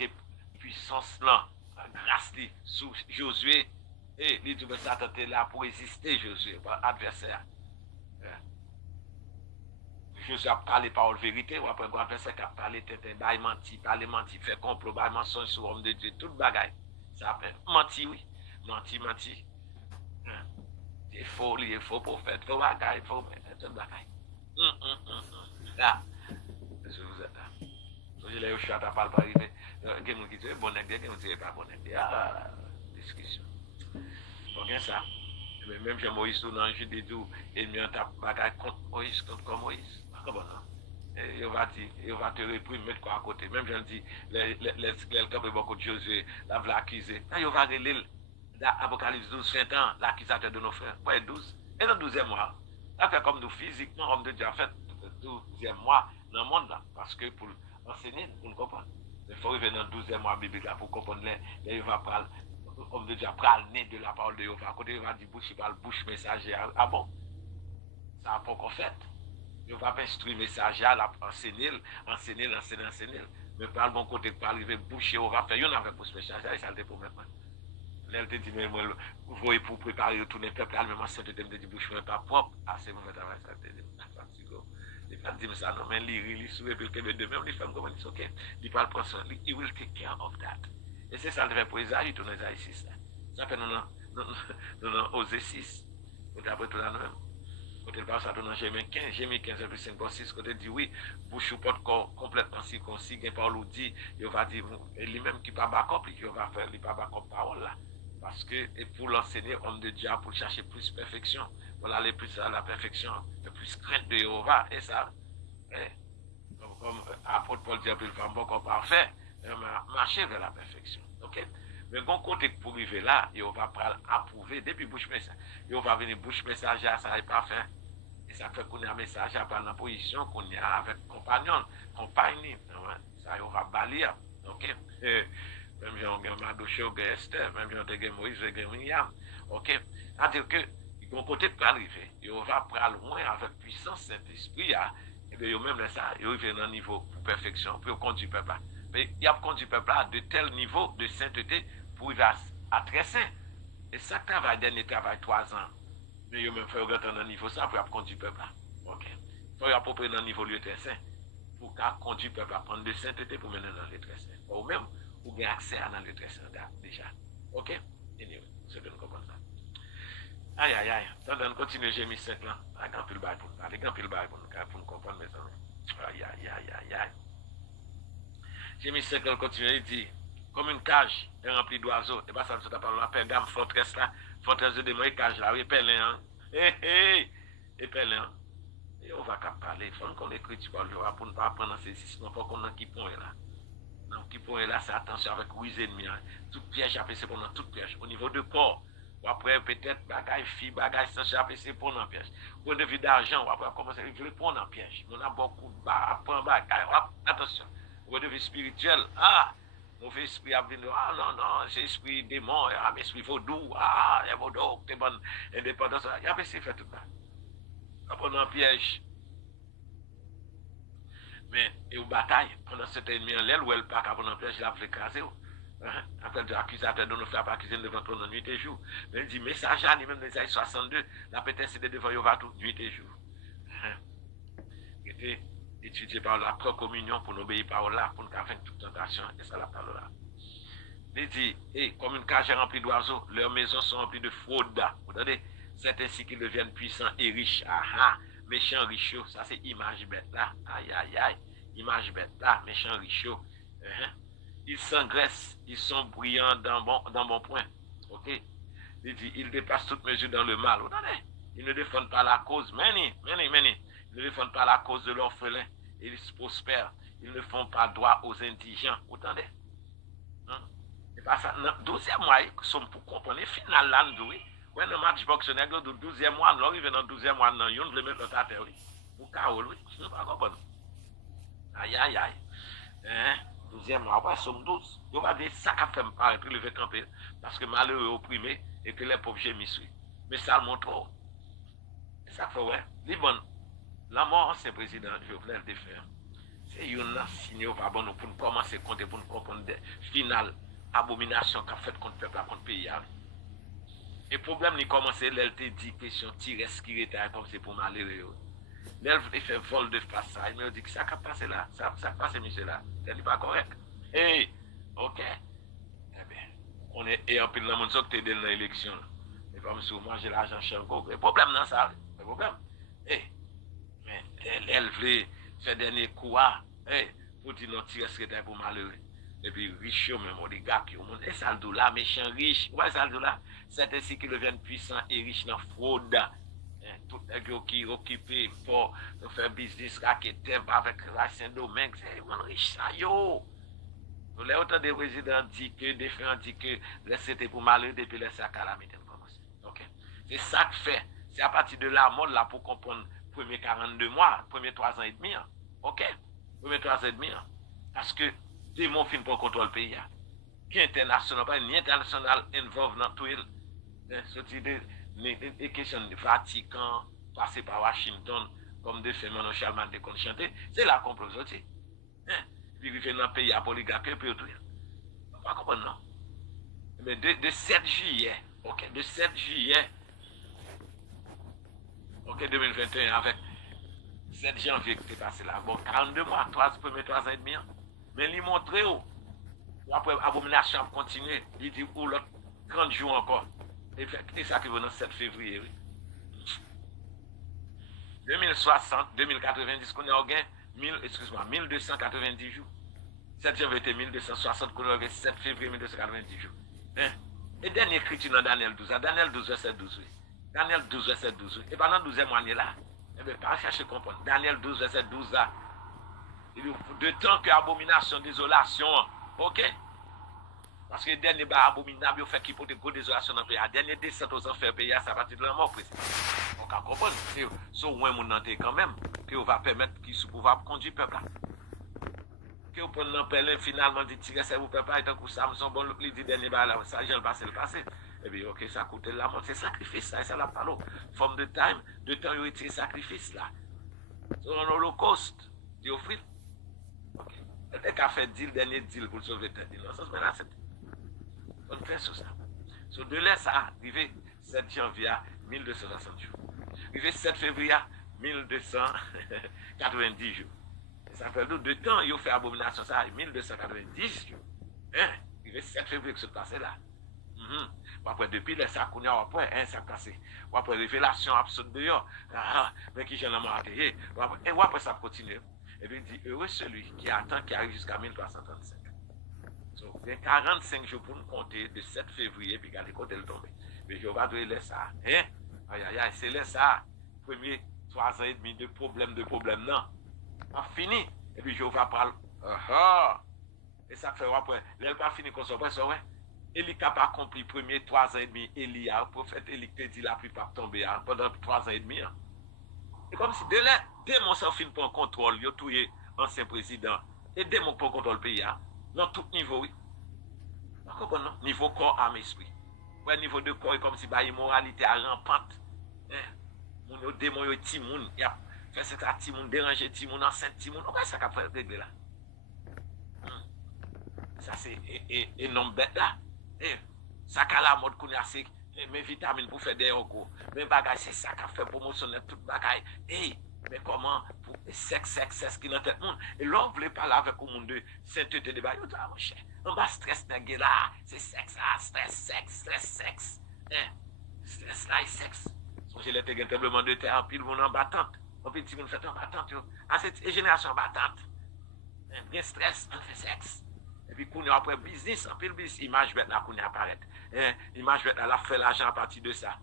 puissance là, la grâce sous Josué. Et il dit, Satan est là pour résister Josué, adversaire. Josué a parlé parole vérité, ou après, adversaire qui a parlé, il menti, fait complot, il mensonge sur l'homme de Dieu, toute bagaille. Ça appelle menti, oui. Menti. Il est faux prophète, faux bagaille, faux bagaille. Là, je vous êtes là. Je l'ai eu, je suis à ta parole pour arriver. Quelqu'un qui dit, bon, quelqu'un qui dit, pas bon, discussion. Donc, ça. Même si Moïse, dans le jeu des doux, il me tape bagaille contre Moïse, contre Moïse. Comment non? Il va te réprimer, mettre quoi à côté. Même je dis, les campés beaucoup de Josué, la vla accusé. Il va relire. Apocalypse 12, 20 ans, l'accusateur de nos frères. Ouais, 12. Et dans le 12e mois, ça fait comme nous physiquement, homme de Dieu, en fait, le 12e mois dans le monde là. Parce que pour enseigner, pour nous comprendre. Il faut revenir dans le 12e mois biblique là pour comprendre les va parler. Homme de Dieu parle né de la parole de Yehova. À côté, il va dire bouche, il parle bouche messager. Ah bon? Ça n'a pas encore fait. Il va pas instruire messager, enseigner. Mais par le bon côté, pour arriver bouche, il va faire. Il y en a avec bouche messager, et ça le pour maintenant. Elle te dit, mais vous voyez pour préparer retourner le peuple, même en sainteté, me dit, bouche pas propre, assez mauvais travail, ça te dit, les femmes disent ça, non, mais il souhaite que de même, les femmes, comment ils disent, ok, il parle pour ça, he will take care of that. Et c'est ça, le fait pour Isaïe, tout dans Isaïe 6, ça fait, non, Osée 6, et après tout là, nous-mêmes. Quand il parle ça, dans Jérémie 15, plus 5, 6, quand il dit, oui, bouche ou porte corps complètement circoncis, il parle ou dit, il va dire, lui-même qui pas backup, il va faire, il pas backup parole là. Parce que et pour l'enseigner, homme de Dieu, pour chercher plus perfection, pour aller plus à la perfection, le plus crainte de Jéhovah, et ça, comme apôtre Paul dit, il va encore parfait, marcher vers la perfection. Ok? Mais bon côté pour arriver là, Jéhovah va approuver depuis bouche message. Jéhovah va venir bouche messagère, ça n'est pas fait. Et ça fait qu'on a un message à prendre en position, qu'on y a avec compagnon, compagnie. Ça, Jéhovah balayer. Ok? Même si on a Mardoché, on a Esther, même si on a Moïse, on a Myriam. Ok? C'est-à-dire que, bon côté pour arriver, Jéhovah prend loin avec puissance Saint-Esprit, et bien, même ça, il arrive dans un niveau pour perfection, pour conduire le peuple. Mais il a conduit le peuple à de tel niveau de sainteté pour arriver à très saint. Et ça travail, dernier travail, 3 ans. Mais il même fait rentrer dans un niveau ça pour conduire le peuple. Ok. Il faut à peu près dans un niveau lieu très saint pour conduire le peuple à prendre de sainteté pour mener dans le très saint. Ou même, ou bien accès à dans le très saint déjà. Ok? Anyway, c'est de nous comprendre ça. Aïe. Tandis continue, j'ai mis 5 ans. Avec un peu le bail pour nous comprendre mes amis. Aïe. J'ai mis 5 ans, continue, il dit, comme une cage est remplie d'oiseaux. Et pas ça, nous parlons de la Pergame, forteresse là, forteresse de démon, cage là, et Pélin, et Pélin. Et on va parler, il faut qu'on écrit, pour ne pas apprendre ces systèmes, il faut qu'on ait qui point là. Donc, qui point là, c'est attention avec 8 ennemis. Toute piège, c'est pendant toute piège. Au niveau de corps, ou après peut-être bagage fille, bagage sans chaper, c'est pour en piège. Ou de vie d'argent, ou après commencer à vivre pour en piège. On a beaucoup de bagage, attention. Ou de vie spirituelle, mauvais esprit a venu, non, c'est esprit démon, esprit vaudou, il y a vaudou, t'es bonne indépendance, il y a essayé de faire tout ça. Après, en piège. Mais, et au bataille, pendant cet ennemi en l'aile, où elle pas qu'à en piège, il a voulu écraser. Après, l'accusateur de nous faire accuser devant ton nuit et jour. Mais il dit, message à lui-même des années 62, la peut-être c'est devant Yovatou, nuit et jour. Il était étudié par la communion pour nous obéir par là, pour nous faire toute tentation, et ça la parole là. Il dit, comme une cage remplie d'oiseaux, leurs maisons sont remplies de fraude. Vous entendez? C'est ainsi qu'ils deviennent puissants et riches. Méchants riches, ça c'est image bête là. Aïe. Image bête là, méchants riches. Ils s'engraissent, ils sont brillants dans bon point. Ok? Il dit, ils dépassent toute mesure dans le mal. Vous entendez? Ils ne défendent pas la cause. Many. Ils ne défendent pas la cause de l'orphelin. Ils prospèrent. Ils ne font pas droit aux indigents. Vous entendez? Et pas ça. 12e mois, ils sont pour comprendre. Le final là, nous oui. When le match boxeur, du 12e mois, nous arrivons dans le 12e mois, nous le mettons à terre. Pour Carole, oui. Nous ne pas comprendre. Aïe. 12e mois, après, somme 12. Il va dire ça qu'a fait me paraître, il veut camper. Parce que malheureux opprimé et que les pauvres gémissent. Mais ça le montre. Ça fait, ouais. Liban, la mort, ancien président Jovenel Défer. C'est une signe pas bon pour nous commencer à compter, pour nous comprendre des finales abominations qu'a fait contre le peuple, contre le pays. Et le problème, il commence, elle te dit question, tire ce qui était comme c'est pour malheureux. Elle fait vol de face, ça. Il me dit que ça a passé là, ça a passé, monsieur là. C'est pas correct. Ok. Eh bien, on est, et en plus, dans mon monde qui est dans l'élection. Et comme si moi, j'ai l'argent chez un Le problème, non, ça. Le problème. Mais elle voulait faire dernier coup, pour dire non, tire ce qui était pour malheureux. Et puis, riche, même, oligarque, et ça le là, méchant, riche. Ouais, ça le là. C'est ainsi qu'ils deviennent puissants et riches dans la fraude. Tout les gens qui occupent pour faire business raqueté avec la Saint-Domingue, c'est riche ça, yo. Nous les autant des présidents dit que, des frères dit que, c'était pour malheur depuis les sacs à la méthode. Ok? C'est ça que fait. C'est à partir de la mode là pour comprendre premier 42 mois, premier 3 ans et demi. Ok? Premier 3 ans et demi. Parce que des mots finissent pour contrôler le pays. Qui est international, pas ni international, involve dans tout. C'est des questions de Vatican, passer par Washington, comme des faits Manon Charlemagne de chanter, c'est là qu'on peut sortir. Puis il fait dans le pays à Polygarque, puis tout. On va comprendre, non? Mais de 7 juillet, ok, de 7 juillet, ok, 2021, avec 7 janvier qui est passé là. Bon, 42 mois, 3 ans et demi. Mais il montre où, après abomination a continué, il dit où l'autre 30 jours encore. Et ça qui va dans 7 février. Oui. 2060, 2090, qu'on a gagné 1290 jours. 7 janvier était 1260, qu'on a gagné 7 février 1290 jours. Et dernier écriture dans Daniel 12, Daniel 12, verset 12. Oui. Daniel 12, verset 12. Et pendant 12e mois, là, pas chercher à comprendre. Daniel 12, verset 12 là. De temps que abomination, désolation, ok? Parce que le dernier bar abominable, il fait qu'il faut des gros désolations dans le pays. Le dernier descente aux enfers pays, ça va partir de la mort, président. On peut comprendre. C'est au moins quand même, que va permettre qu'il se pouvoir conduire le peuple. Que vous prenez l'empêle finalement, dit tirer ça, vous peuple, et tant que Samson, bon, le dit dernier bar là, ça, j'ai le passé. Et bien, ok, ça coûte la mort, c'est sacrifice, ça, et ça la parole. Forme de temps, il y a été sacrifice là. C'est un holocauste, Théophile. Ok. Et qu'à fait deal, dernier deal pour sauver tête d'innocence, mais là, c'est. On fait sur ça. Sur de là, ça arrivé 7 janvier 1260 jours. Arrivé 7 février 1290 jours. Et ça fait 2 temps, il a fait abomination, ça 1290 jours. Arrivé 7 février que se passait là. Après, depuis les sacs, on a après, ça passé. Après, révélation absurde dehors. Mais qui j'en ai marqué. Et après, ça continue. Et puis, il dit, heureux celui qui attend, qui arrive jusqu'à 1335. Donc, il y a 45 jours pour nous compter de 7 février, puis regardez quand elle tombe. Mais je vais donner ça. Aïe, c'est là ça. Premier 3 ans et demi de problème, non. On fini. Et puis je vais parler. Et ça fait après. Elle pas fini qu'on s'en passe, ouais. Élie n'a pas accompli premier 3 ans et demi, Élie, le prophète Élie te dit la pluie pas tomber pendant 3 ans et demi. C'est comme si dès mon sans fin pour un contrôle, il y a tout ancien président, et dès mon pour contrôle pays, dans tout niveau, oui. Vous comprenez? Niveau corps, âme, esprit. Ouais, niveau de corps, comme si bah, immoralité à rampante. Mon démon, yo timoun, y a fait cet timoun, déranger timoun, enceinte timoun. Ouais, ça qu'a fait régler là. Ça c'est énorme bête là. Ça qu'a la mode qu'on a c'est mes vitamines pour faire des orgos. Mes bagages, c'est ça qu'a fait promotionner tout bagages. Mais comment pour sexe qui dans tête monde. Et là, on voulait parler avec le monde de sainteté de bagages. Ah, mon cher. On va stress n'est là. C'est sexe là, stress. Stress là et sexe. J'ai l'été un tremblement de terre, en pile monde en battante. En pile petit monde fait en battante. Ah, c'est une génération battante. Bien stress, on fait sexe. Et puis, qu'on a après business, en pile business, image bête là qu'on apparaît. Image bête là, la fait l'argent à partir de ça.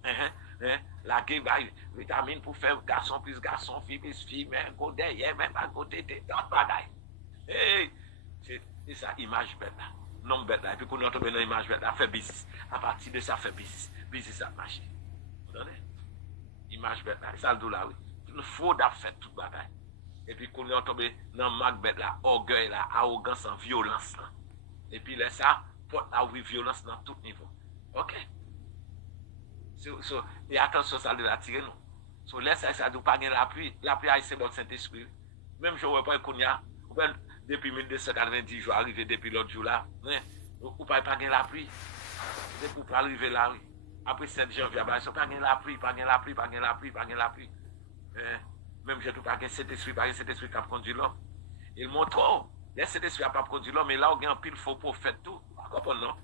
La gueule, vitamine pour faire garçon plus garçon, fille plus fille, mais go derrière, même à côté de d'autres bagailles. C'est ça, image bête là. Non bête là. Et puis, qu'on a trouvé dans image bête là, fait business. À partir de ça, fait business. Business a marché. Vous entendez? Image bête là. Ça le là, oui. Il faut d'affaire tout bagaille. Et puis, qu'on est tombé dans Macbeth là, orgueil là, arrogance en violence là. Et puis, là, ça porte la violence dans tout niveau. Ok? Et attention, ça de l'attirer nous. So, laisse ça, nous pas gagner l'appui. L'appui a c'est bon Saint-Esprit. Même je ne vois pas qu'on y a, depuis 1290 jours arrivé depuis l'autre jour là, ou pas gagner l'appui. Depuis pour arriver là, oui. Après 7 janvier, pas gagner l'appui, pas gagner l'appui. Même je ne pas gagner cet esprit, pas cet esprit qui a conduit l'homme. Il montre, cet esprit n'a pas conduit l'homme, mais là, on a un pile faux prophète tout. Vous comprenez, non?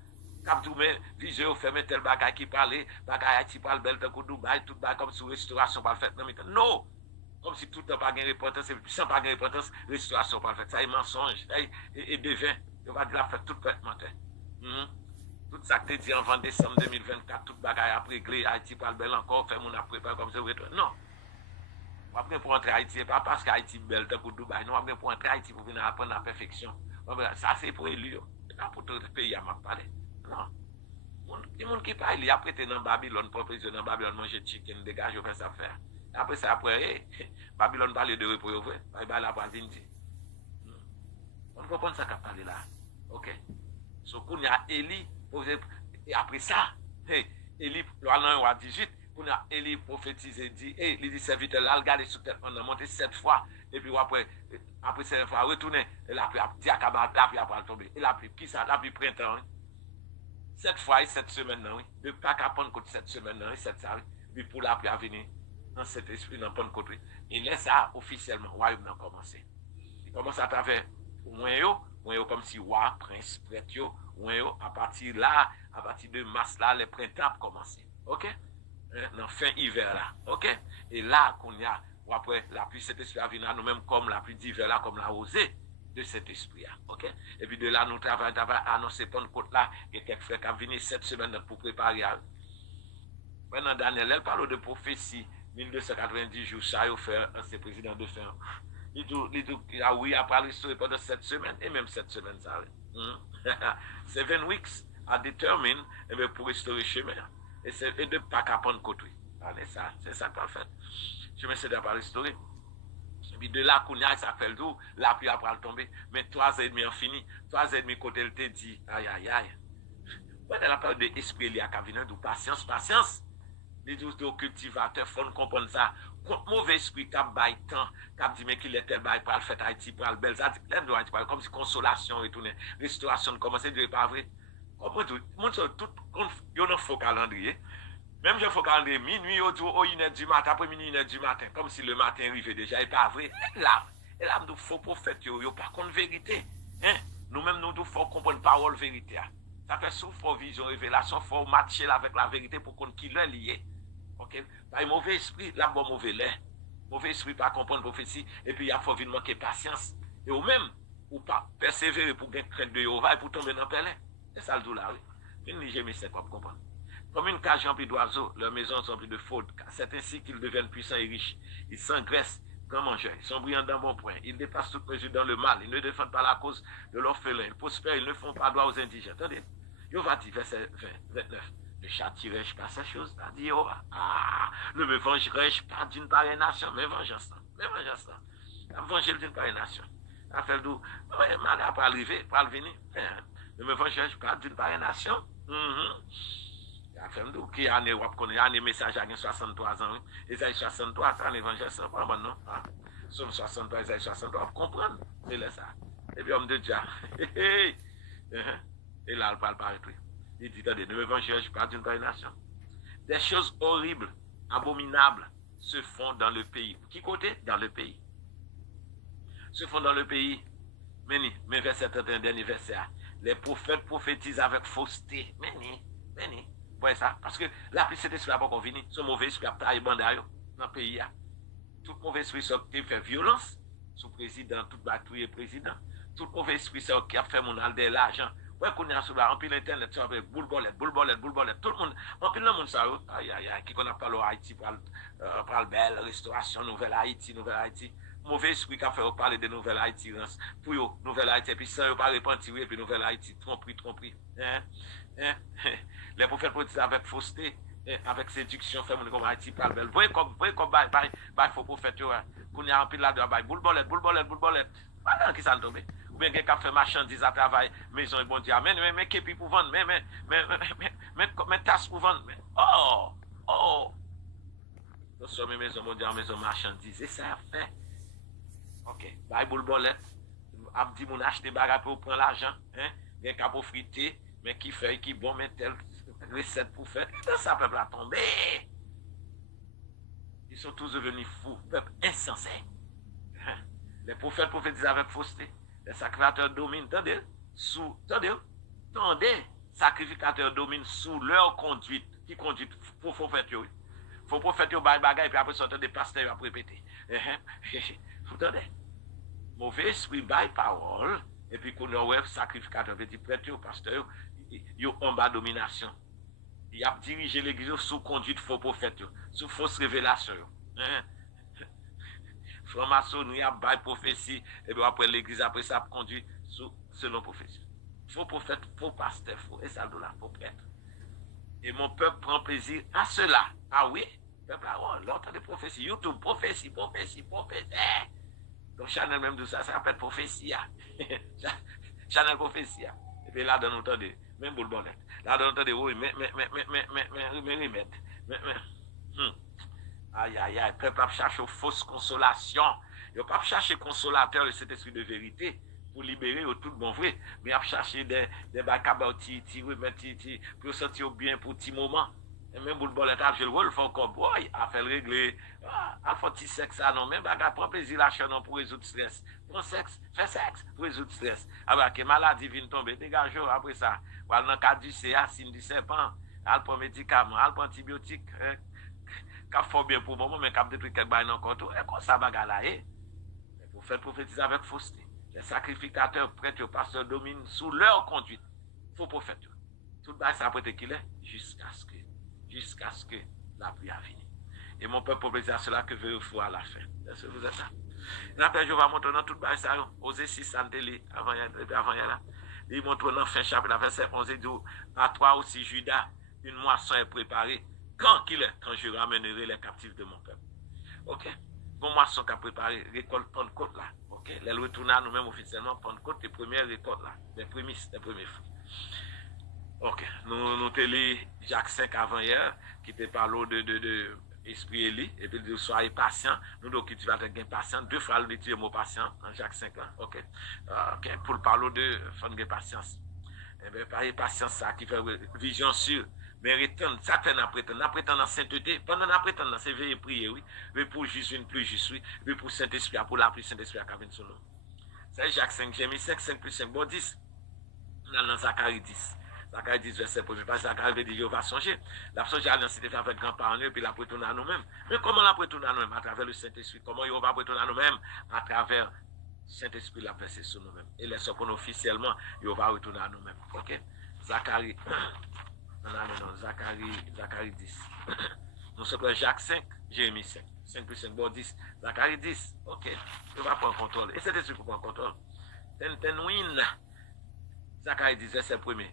Quand vous mettez visio, fermez tel bagage qui parle, bagage qui parle, belle, tant que Dubaï, tout bagage comme si restauration pas faite. Non! Comme si tout le temps pas gagné repentance, et puis sans pas gagner repentance, restauration pas faite. Ça est mensonge, et devin. On va dire la fête toute faite matin. Tout ça que tu dis en décembre 2024, tout bagage après réglé, Haïti parle belle encore, fait mon après comme ça, non. On va pour entrer à Haïti, pas parce qu'Haïti est belle pour Dubaï, non, on va pour entrer à Haïti pour venir apprendre la perfection. Ça, c'est pour élu, pas pour tout le pays à m'a parlé. Non. Les gens qui parlent, ils apprêtent dans Babylone, pour président dans Babylone, manger chicken, dégage, ils font ça faire. Après ça, après, Babylone parle de repos, il va là pour venir. On comprend ça qu'a parlé là. Ok? So, qu'on y a Élie, et après ça, Élie, le 1 18, qu'on a Élie prophétisé, dit, il dit, serviteur là, regardez sous tête, on a monté 7 fois, et puis après 7 fois, retourner, et la pluie, la pluie après tomber. Et la pluie, qui ça? La pluie printemps, 7 fois et 7 semaines, oui. De pas qu'à prendre côté 7 semaines, oui, 7 ça, oui. Puis pour la pluie à venir, dans cet esprit, dans prendre côté. Et laisse ça officiellement, royaume a commencé. Il commence à travers, moi, comme si roi, prince, prêtre, à partir là, à partir de mars là, les printemps ont commencé. Ok? Dans fin hiver là. Ok? Et là, qu'on y a, après, la pluie, cet esprit a venir à nous-mêmes comme la pluie d'hiver là, comme la rosée de cet esprit là. Ok? Et puis de là, nous travaillons à annoncer Pentecôte là, et quelques frères qui ont venu 7 semaines pour préparer. Maintenant, Daniel, elle parle de prophétie, 1290 jours, ça, il fait un président de fin. Il dit, ah oui, après l'histoire pendant 7 semaines, et même 7 semaines, ça. 7 weeks are determined pour restaurer le chemin. Et de pas qu'à prendre côté. C'est ça qu'on fait. Je me suis pas restauré. Et puis de là, qu'on a, ça fait le tour, la pluie après le tomber. Mais 3 ans et demi en fini. 3 ans et demi côté, elle te dit, aïe. Quand elle a parlé de l'esprit, il y a qu'à venir de patience. Les 12 cultivateurs, il faut comprendre ça. Contre mauvais esprit, qui a bail temps, qui a dit, mais qu'il était bail pour le fait Haïti, pour le bel, ça dit, comme si consolation retourne, restauration commence, c'est pas vrai. Comprends-tu? Tout, il y a un faux calendrier. Même je faux calendrier, minuit, au 1h du matin, après minuit, 1h du matin, comme si le matin arrivait déjà, et pas vrai. Là, nous faux prophètes, yo, par contre, vérité. Nous-mêmes, nous faut comprendre parole vérité. Ça fait sous faux vision, révélation, faut matcher avec la vérité pour qu'on qui l'est lié. Ok? Par mauvais esprit, là, bon mauvais lait. Mauvais esprit, pas comprendre prophétie, et puis il faut venir manquer patience. Et ou même, ou pas persévérer pour gagner crainte de Jéhovah et pour tomber dans le pélin. C'est ça le tout là, oui. Une Niger, mais c'est quoi pour comprendre. Comme une cage remplie d'oiseaux, leurs maisons sont remplies de fautes. C'est ainsi qu'ils deviennent puissants et riches. Ils s'engraissent comme mangeurs. Ils sont brillants d'un bon point. Ils dépassent toute mesure dans le mal. Ils ne défendent pas la cause de l'orphelin. Ils prospèrent. Ils ne font pas droit aux indigents. Attendez. Il va dire verset 29. Ne châtirai-je pas ces choses, a dit Jéhovah. Ne me vengerai-je pas d'une pareille nation, mais vengeance. La vengeance d'une pareille nation. La fait d'où, mal après arriver, pas le venir. Ne me vengerai-je pas d'une pareille nation. La fait d'où, qui a un message à 63 ans. Esaïe 63, ça l'évangile, c'est pas bon, non? Somme 63, Esaïe 63, vous comprenez? C'est ça. Et puis, homme de Dieu. Et là, il parle par écrit. Il dit, attendez, ne me vengerai-je pas d'une pareille nation. Des choses horribles, abominables, se font dans le pays. Qui côté? Dans le pays. Se font dans le pays. Mais verset 31, dernier verset. Les prophètes prophétisent avec fausseté. Meni. Vous ça? Parce que la pluie, cet esprit n'a pas convenu. Ce mauvais esprit a taillé bandario dans le pays. Tout mauvais esprit qui fait violence, sous président, tout battu et président. Tout mauvais esprit qui a fait mon alder l'argent. Ouais, qu'on a sur la rempli l'internet, ça fait boule bolette. Tout le monde, rempli le monde, ça, qui qu'on a parlé Haïti, pour le belle, restauration, nouvelle Haïti. Mauvais esprit qui a fait parler de nouvelle Haïti, pour eux, nouvelle Haïti, et puis ça, pas repentir, et puis nouvelle Haïti, tromperie. Les prophètes prophétisent avec fausseté, avec séduction, fait mon comme Haïti, pas le belle. Voyez comme, faux prophète, qu'on y a rempli là-dedans, boule bolette. Voilà, qui s'en tombe. Ou bien quelqu'un fait marchandise à travail, maison et bon Dieu, mais képi pour vendre, mais tasse pour vendre, nous sommes maison, bon Dieu, maison marchandise, et ça fait. Ok, boule bolette, a dit mon acheter bagarre pour prendre l'argent, quelqu'un pour friter, mais qui fait, qui bon, mais telle recette pour faire, et ça peuple a tombé. Ils sont tous devenus fous, peuple insensé. Les prophètes prophétisent avec fausseté. Les sacrificateurs dominent, attendez, sacrificateurs dominent sous leur conduite. Qui conduite? Faux prophètes, faux prophètes, et puis après, sortent des pasteurs, après répéter. Vous entendez? Mauvais esprit, bail parole, et puis qu'on a sacrificateur, petit prêtre, pasteur, ils ont en bas domination. Il a dirigé l'église sous conduite faux prophètes, sous fausse révélation. Franc-maçonnerie a bail prophétie, et puis après l'église, après ça, conduit selon prophétie. Faux prophète, faux pasteur, faux, et ça, là, faux prêtre. Et mon peuple prend plaisir à cela. Ah oui? Peuple, l'autre de prophétie, YouTube, prophétie. Donc, Chanel même de ça s'appelle prophétie. Chanel prophétie. Et puis là, dans notre temps, même boule bolette. Là, dans notre temps, oui, mais, Aïe, peuple a cherché aux fausses consolations. Il n'a pas cherché consolateur de cet esprit de vérité pour libérer tout bon vrai. Mais il a cherché des bacabautis, pour sentir bien pour petit moment. Et même pour le bon état, je le vois, il faut comme, a fait le régler. A fait petit sexe, non, même bagarre, prend plaisir à non pour résoudre le stress. Prends sexe, fais sexe pour résoudre le stress. Alors que maladie vient tomber, dégage après ça. Ou dans le cas du CA, signe du serpent, elle prend médicaments, elle prend antibiotiques. Quand faut bien pour le moment, mais quand détruit quelque chose encore tout, et comme ça, bagarre là, pour faire prophétiser avec fausseté. Les sacrificateurs, prêtres, pasteurs dominent sous leur conduite. Faux prophète. Tout le ça après qu'il est, jusqu'à ce que la pluie a fini. Et mon peuple prophétise à cela que veut foi à la fin. Est-ce que vous êtes là? Après, je vais montrer dans tout le ça, Osée 6, avant là. Il montre dans fin chapitre, verset 11, il dit, à toi aussi, Judas, une moisson est préparée. Quand je ramènerai les captifs de mon peuple. Ok? Bon moisson qu'a préparé, récolte Pentecôte là. Ok? Les retourner à nous-mêmes officiellement, Pentecôte, les premières récoltes là. Les prémices, les premiers fruits. Ok. Nous télé Jacques 5 avant hier, qui te parle de esprit Élie, et puis de soyez patient. Nous donc tu vas être patient. Deux fois le dit le mot patient, en Jacques 5 là. Ok? Ok. Pour parler de faire de patience. Eh bien, par patience, ça qui fait vision sûre. Mais rétendre, ça fait prétendre en sainteté. Pendant la prétendre, c'est veiller prier, oui. Mais pour juste une plus juste, oui. Mais pour Saint-Esprit, pour la pluie Saint-Esprit, à venir sur nous. C'est Jacques 5, j'ai mis 5 plus 5, bon 10. Dans Zacharie 10. Zacharie 10, verset 1er. Parce que Zacharie veut dire, il va songer. La songer à l'identité avec grands-parents, puis la prétendre à nous-mêmes. Mais comment la prétendre à nous-mêmes? À travers le Saint-Esprit. Comment il va prétendre à nous-mêmes? À travers Saint-Esprit, la versé sur nous-mêmes. Et les qu'on officiellement, il va retourner à nous-mêmes. Ok? Zacharie. Non, Zacharie 10. Nous sommes Jacques 5, Jérémie 5. 5 plus 5, bon 10. Zacharie 10. Ok. On va prendre contrôle. Et c'est ce qu'on prend contrôle. Zacharie 10, verset 1er.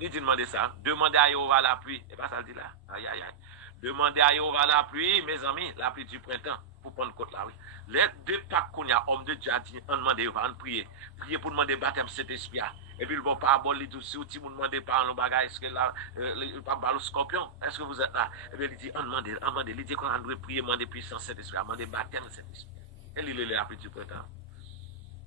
Il dit demander ça. Demandez à Jéhovah la pluie. Et pas ça le dit là. Aïe, aïe, aïe. Demandez à Jéhovah la pluie, mes amis, la pluie du printemps. Pour prendre compte là, oui. Les deux Pâques qu'on a, homme de Dieu a dit, on demande, on prie. Prier pour demander baptême Saint-Esprit. Et puis le bon parabole, il dit aussi, si vous demandez par un bagage, est-ce que là, le pas le scorpion, est-ce que vous êtes là? Et bien il dit, on demande, il dit qu'on doit prier, demander puissance Saint-Esprit, demander baptême Saint-Esprit. Et il est la pluie du printemps.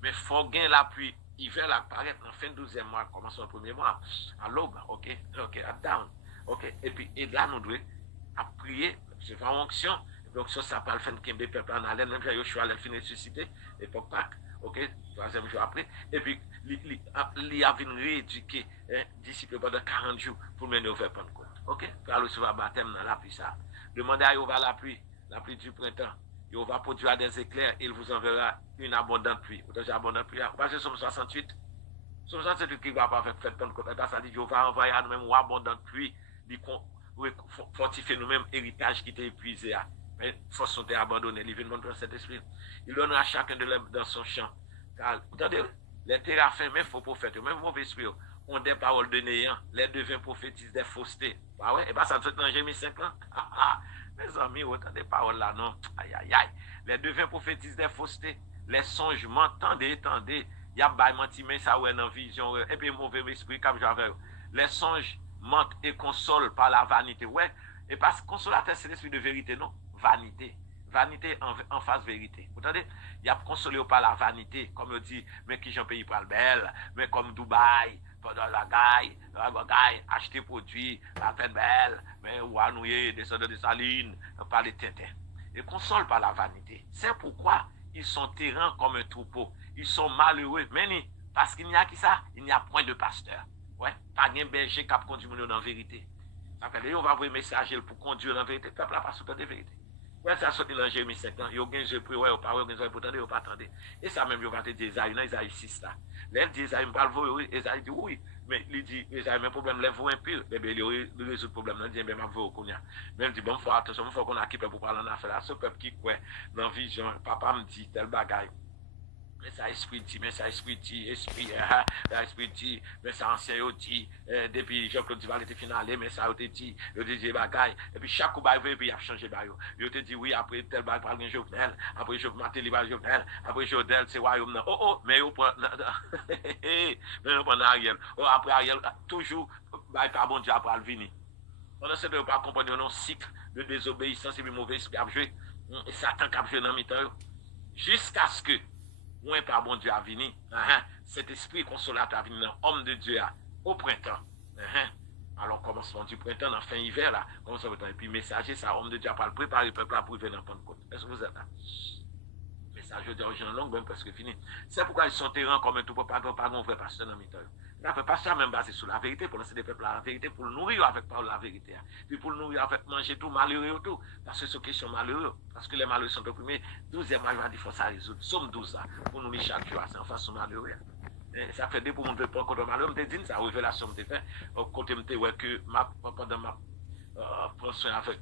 Mais il faut gagner la pluie. Hiver là apparaît en fin 12e mois, commençons le premier mois, à l'aube, ok, à down, ok. Et puis, et là, nous devons prier, c'est une onction. Donc, ça parle fin de Kembe, peuple en haleine, même Joshua, elle finit de susciter, époque Pâques, ok, 3e jour après. Et puis, il a venu rééduquer disciples pendant 40 jours pour mener au vers Pentecôte, ok. Pour aller recevoir baptême dans la pluie, ça. Demandez à Jéhovah la pluie du printemps. Jéhovah produira des éclairs, il vous enverra une abondante pluie. Vous avez abondante pluie. Vous passez Somme 68. Somme 68 qui va pas faire Pentecôte. Ça dit Jéhovah envoyera nous-mêmes une abondante pluie. Il fortifier nous-mêmes héritage qui était épuisé. Mais force sont abandonnées. Il vient de cet esprit. Il donnera à chacun de l'homme dans son champ. Car, attendez, les terrains même faux prophètes, même mauvais esprits, ont des paroles de néant. Les devins prophétisent des faussetés. Ah ouais, et bien ça dans Jérémie 5 ans. Mes amis, autant des paroles là, non. Aïe, aïe, aïe. Les devins prophétisent des faussetés. Les songes mentent, tendez. Il y a bail menti, mais ça ouais dans vision. Et puis mauvais esprit, comme j'avais. Les songes mentent et consolent par la vanité. Ouais. Et parce que consolateur, c'est l'esprit de vérité, non? Vanité. Vanité en face vérité. Vous entendez? Il y a consolé par la vanité. Comme on dit, mais qui j'en paye pas le bel, mais comme Dubaï, pendant la gaille, acheter produits, la peine belle, mais ou anouiller, descendre de saline, par les tétins. Et console par la vanité. C'est pourquoi ils sont errants comme un troupeau. Ils sont malheureux. Mais parce qu'il n'y a qui ça? Il n'y a point de pasteur. Ouais, pas de berger qui a conduit dans la vérité. Ça fait, on va envoyer un message pour conduire dans la vérité. Le peuple n'a pas soutenu la vérité. Ouais, ça sorti dans Jérémie 5 ans. Il y a un jeu pour ouais, pas ouais, pour attendre, il pas attendre. Et ça même, il va te dire Isaïe, non, Isaïe 6 là. Là, il dit Isaïe, me le oui, Isaïe dit oui. Mais il dit, Isaïe, mais problème, lève-vous un peu. Mais il résout le problème, il dit, mais ma voix, qu'on y a. Mais il dit, bon, faut attention, il faut qu'on a qui peut pour parler en affaire là. Ce peuple qui croit dans la vision, papa me dit tel bagaille. Mais ça esprit dit, mais ça esprit dit, mais ça ancien dit, depuis Jean-Claude Duval était finalé, mais ça dit, il dit bagaille. Et puis chaque coup, puis il a changé bayo. Il te dit oui, après tel bagaille par un Jovenel, après Matéli par Jovenel, après Jovenel, c'est royaume. Oh, mais il prend, mais il prend Ariel. Oh, après Ariel, toujours, par bon Dieu, après Alvini. On ne sait pas comprendre un cycle de désobéissance et de mauvais esprit à jouer. Et Satan qui a joué dans le temps. Jusqu'à ce que, moins par bon Dieu a venu, cet esprit consolateur a venu dans homme de Dieu au printemps. Alors, commencement du printemps, dans fin hiver, là, comme ça, et puis messager, ça, homme de Dieu a pas préparé le peuple pour venir dans Pentecôte. Est-ce que vous êtes là? Messager d'origine longue, même presque fini. C'est pourquoi ils sont errants comme un tout pas un vrai pasteur dans le temps. La pasteur même basé sur la vérité, pour lancer des peuples à la vérité, pour le nourrir avec par la vérité. Puis pour le nourrir avec manger tout, malheureux tout. Parce que c'est une question malheureux. Parce que les malheureux sont opprimés. 12e mois, il va dire, il faut ça résoudre. Somme 12 pour nourrir chaque jour. C'est en façon malheureux. Ça fait des pour mon peuple contre malheureux. Je te dis, ça révélation me fait. Côté me que pendant ma prends soin avec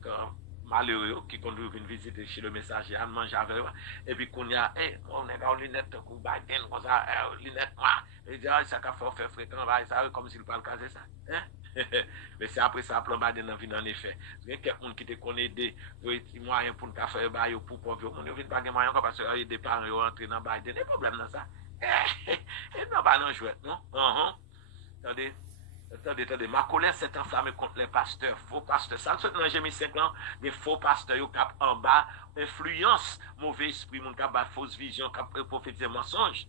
malheureux qui conduit une visite chez le messager à manger avec eux. Et puis qu'on y a, on est dans lunettes, qu'on Biden, comme ça, lunettes noires. Et dit, ça qu'a fait fréquent, ça comme s'il parle caser ça. Mais c'est après ça, plan Biden en vient en effet. Il y a quelqu'un qui te connaît des moyens pour nous faire bail pour pauvres. On ne vient pas de moyens parce que les parents rentrent dans Biden. Il y a problème dans ça. Et non, pas non jouet, non? Attendez, ma colère s'est enflammée contre les pasteurs, faux pasteurs. Ça, c'est dans Jérémie 5 ans, des faux pasteurs qui ont en bas, influence, mauvais esprit, mon cap, fausse vision, cap, prophétiser mensonge.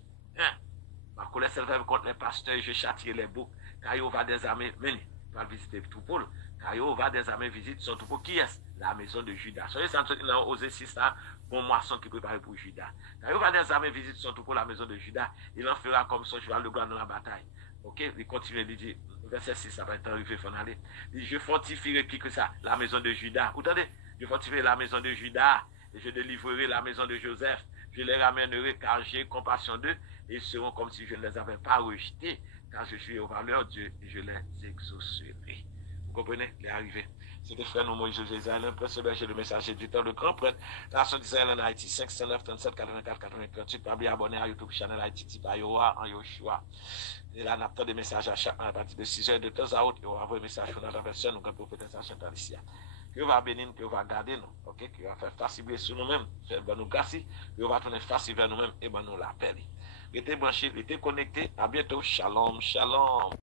Ma colère s'est enflammée contre les pasteurs, je châtierai les boucs, car il va des armées, mais pas visiter tout Paul, car il va des armées visite son tout qui est la maison de Judas. Soyez ça, dans Osée 6 là, bon moisson qui prépare pour Judas. Car il va des armées visite son tout pour la maison de Judas, il en fera comme son cheval de gloire dans la bataille. Ok, il continue, il dit, verset 6, ça va être arrivé, il faut aller. Il dit, je fortifierai qui que ça, la maison de Judas. Vous entendez? Je fortifierai la maison de Judas, et je délivrerai la maison de Joseph. Je les ramènerai car j'ai compassion d'eux, et ils seront comme si je ne les avais pas rejetés, car je suis au valeur Dieu, et je les exaucerai. Vous comprenez? Il est arrivé. C'était frère nous Moïse Israël, prince berger, le messager du temps, le grand prêtre, nation d'Israël en Haïti, 509 37 84 88 pas bien abonné à YouTube channel Haïti, Tipayoa, en Yoshua. Et là, on a des messages à chaque à partir de 6 heures de temps à autre, et on va envoyer un message sur notre personne, donc un prophète Chantal ici. Que va bénir, que va garder nous, ok, que va faire facile sur nous-mêmes, faire nous grâce, que va tourner facile vers nous-mêmes, et ben nous l'appelle. Restez branchés, restez connectés, à bientôt, shalom, shalom.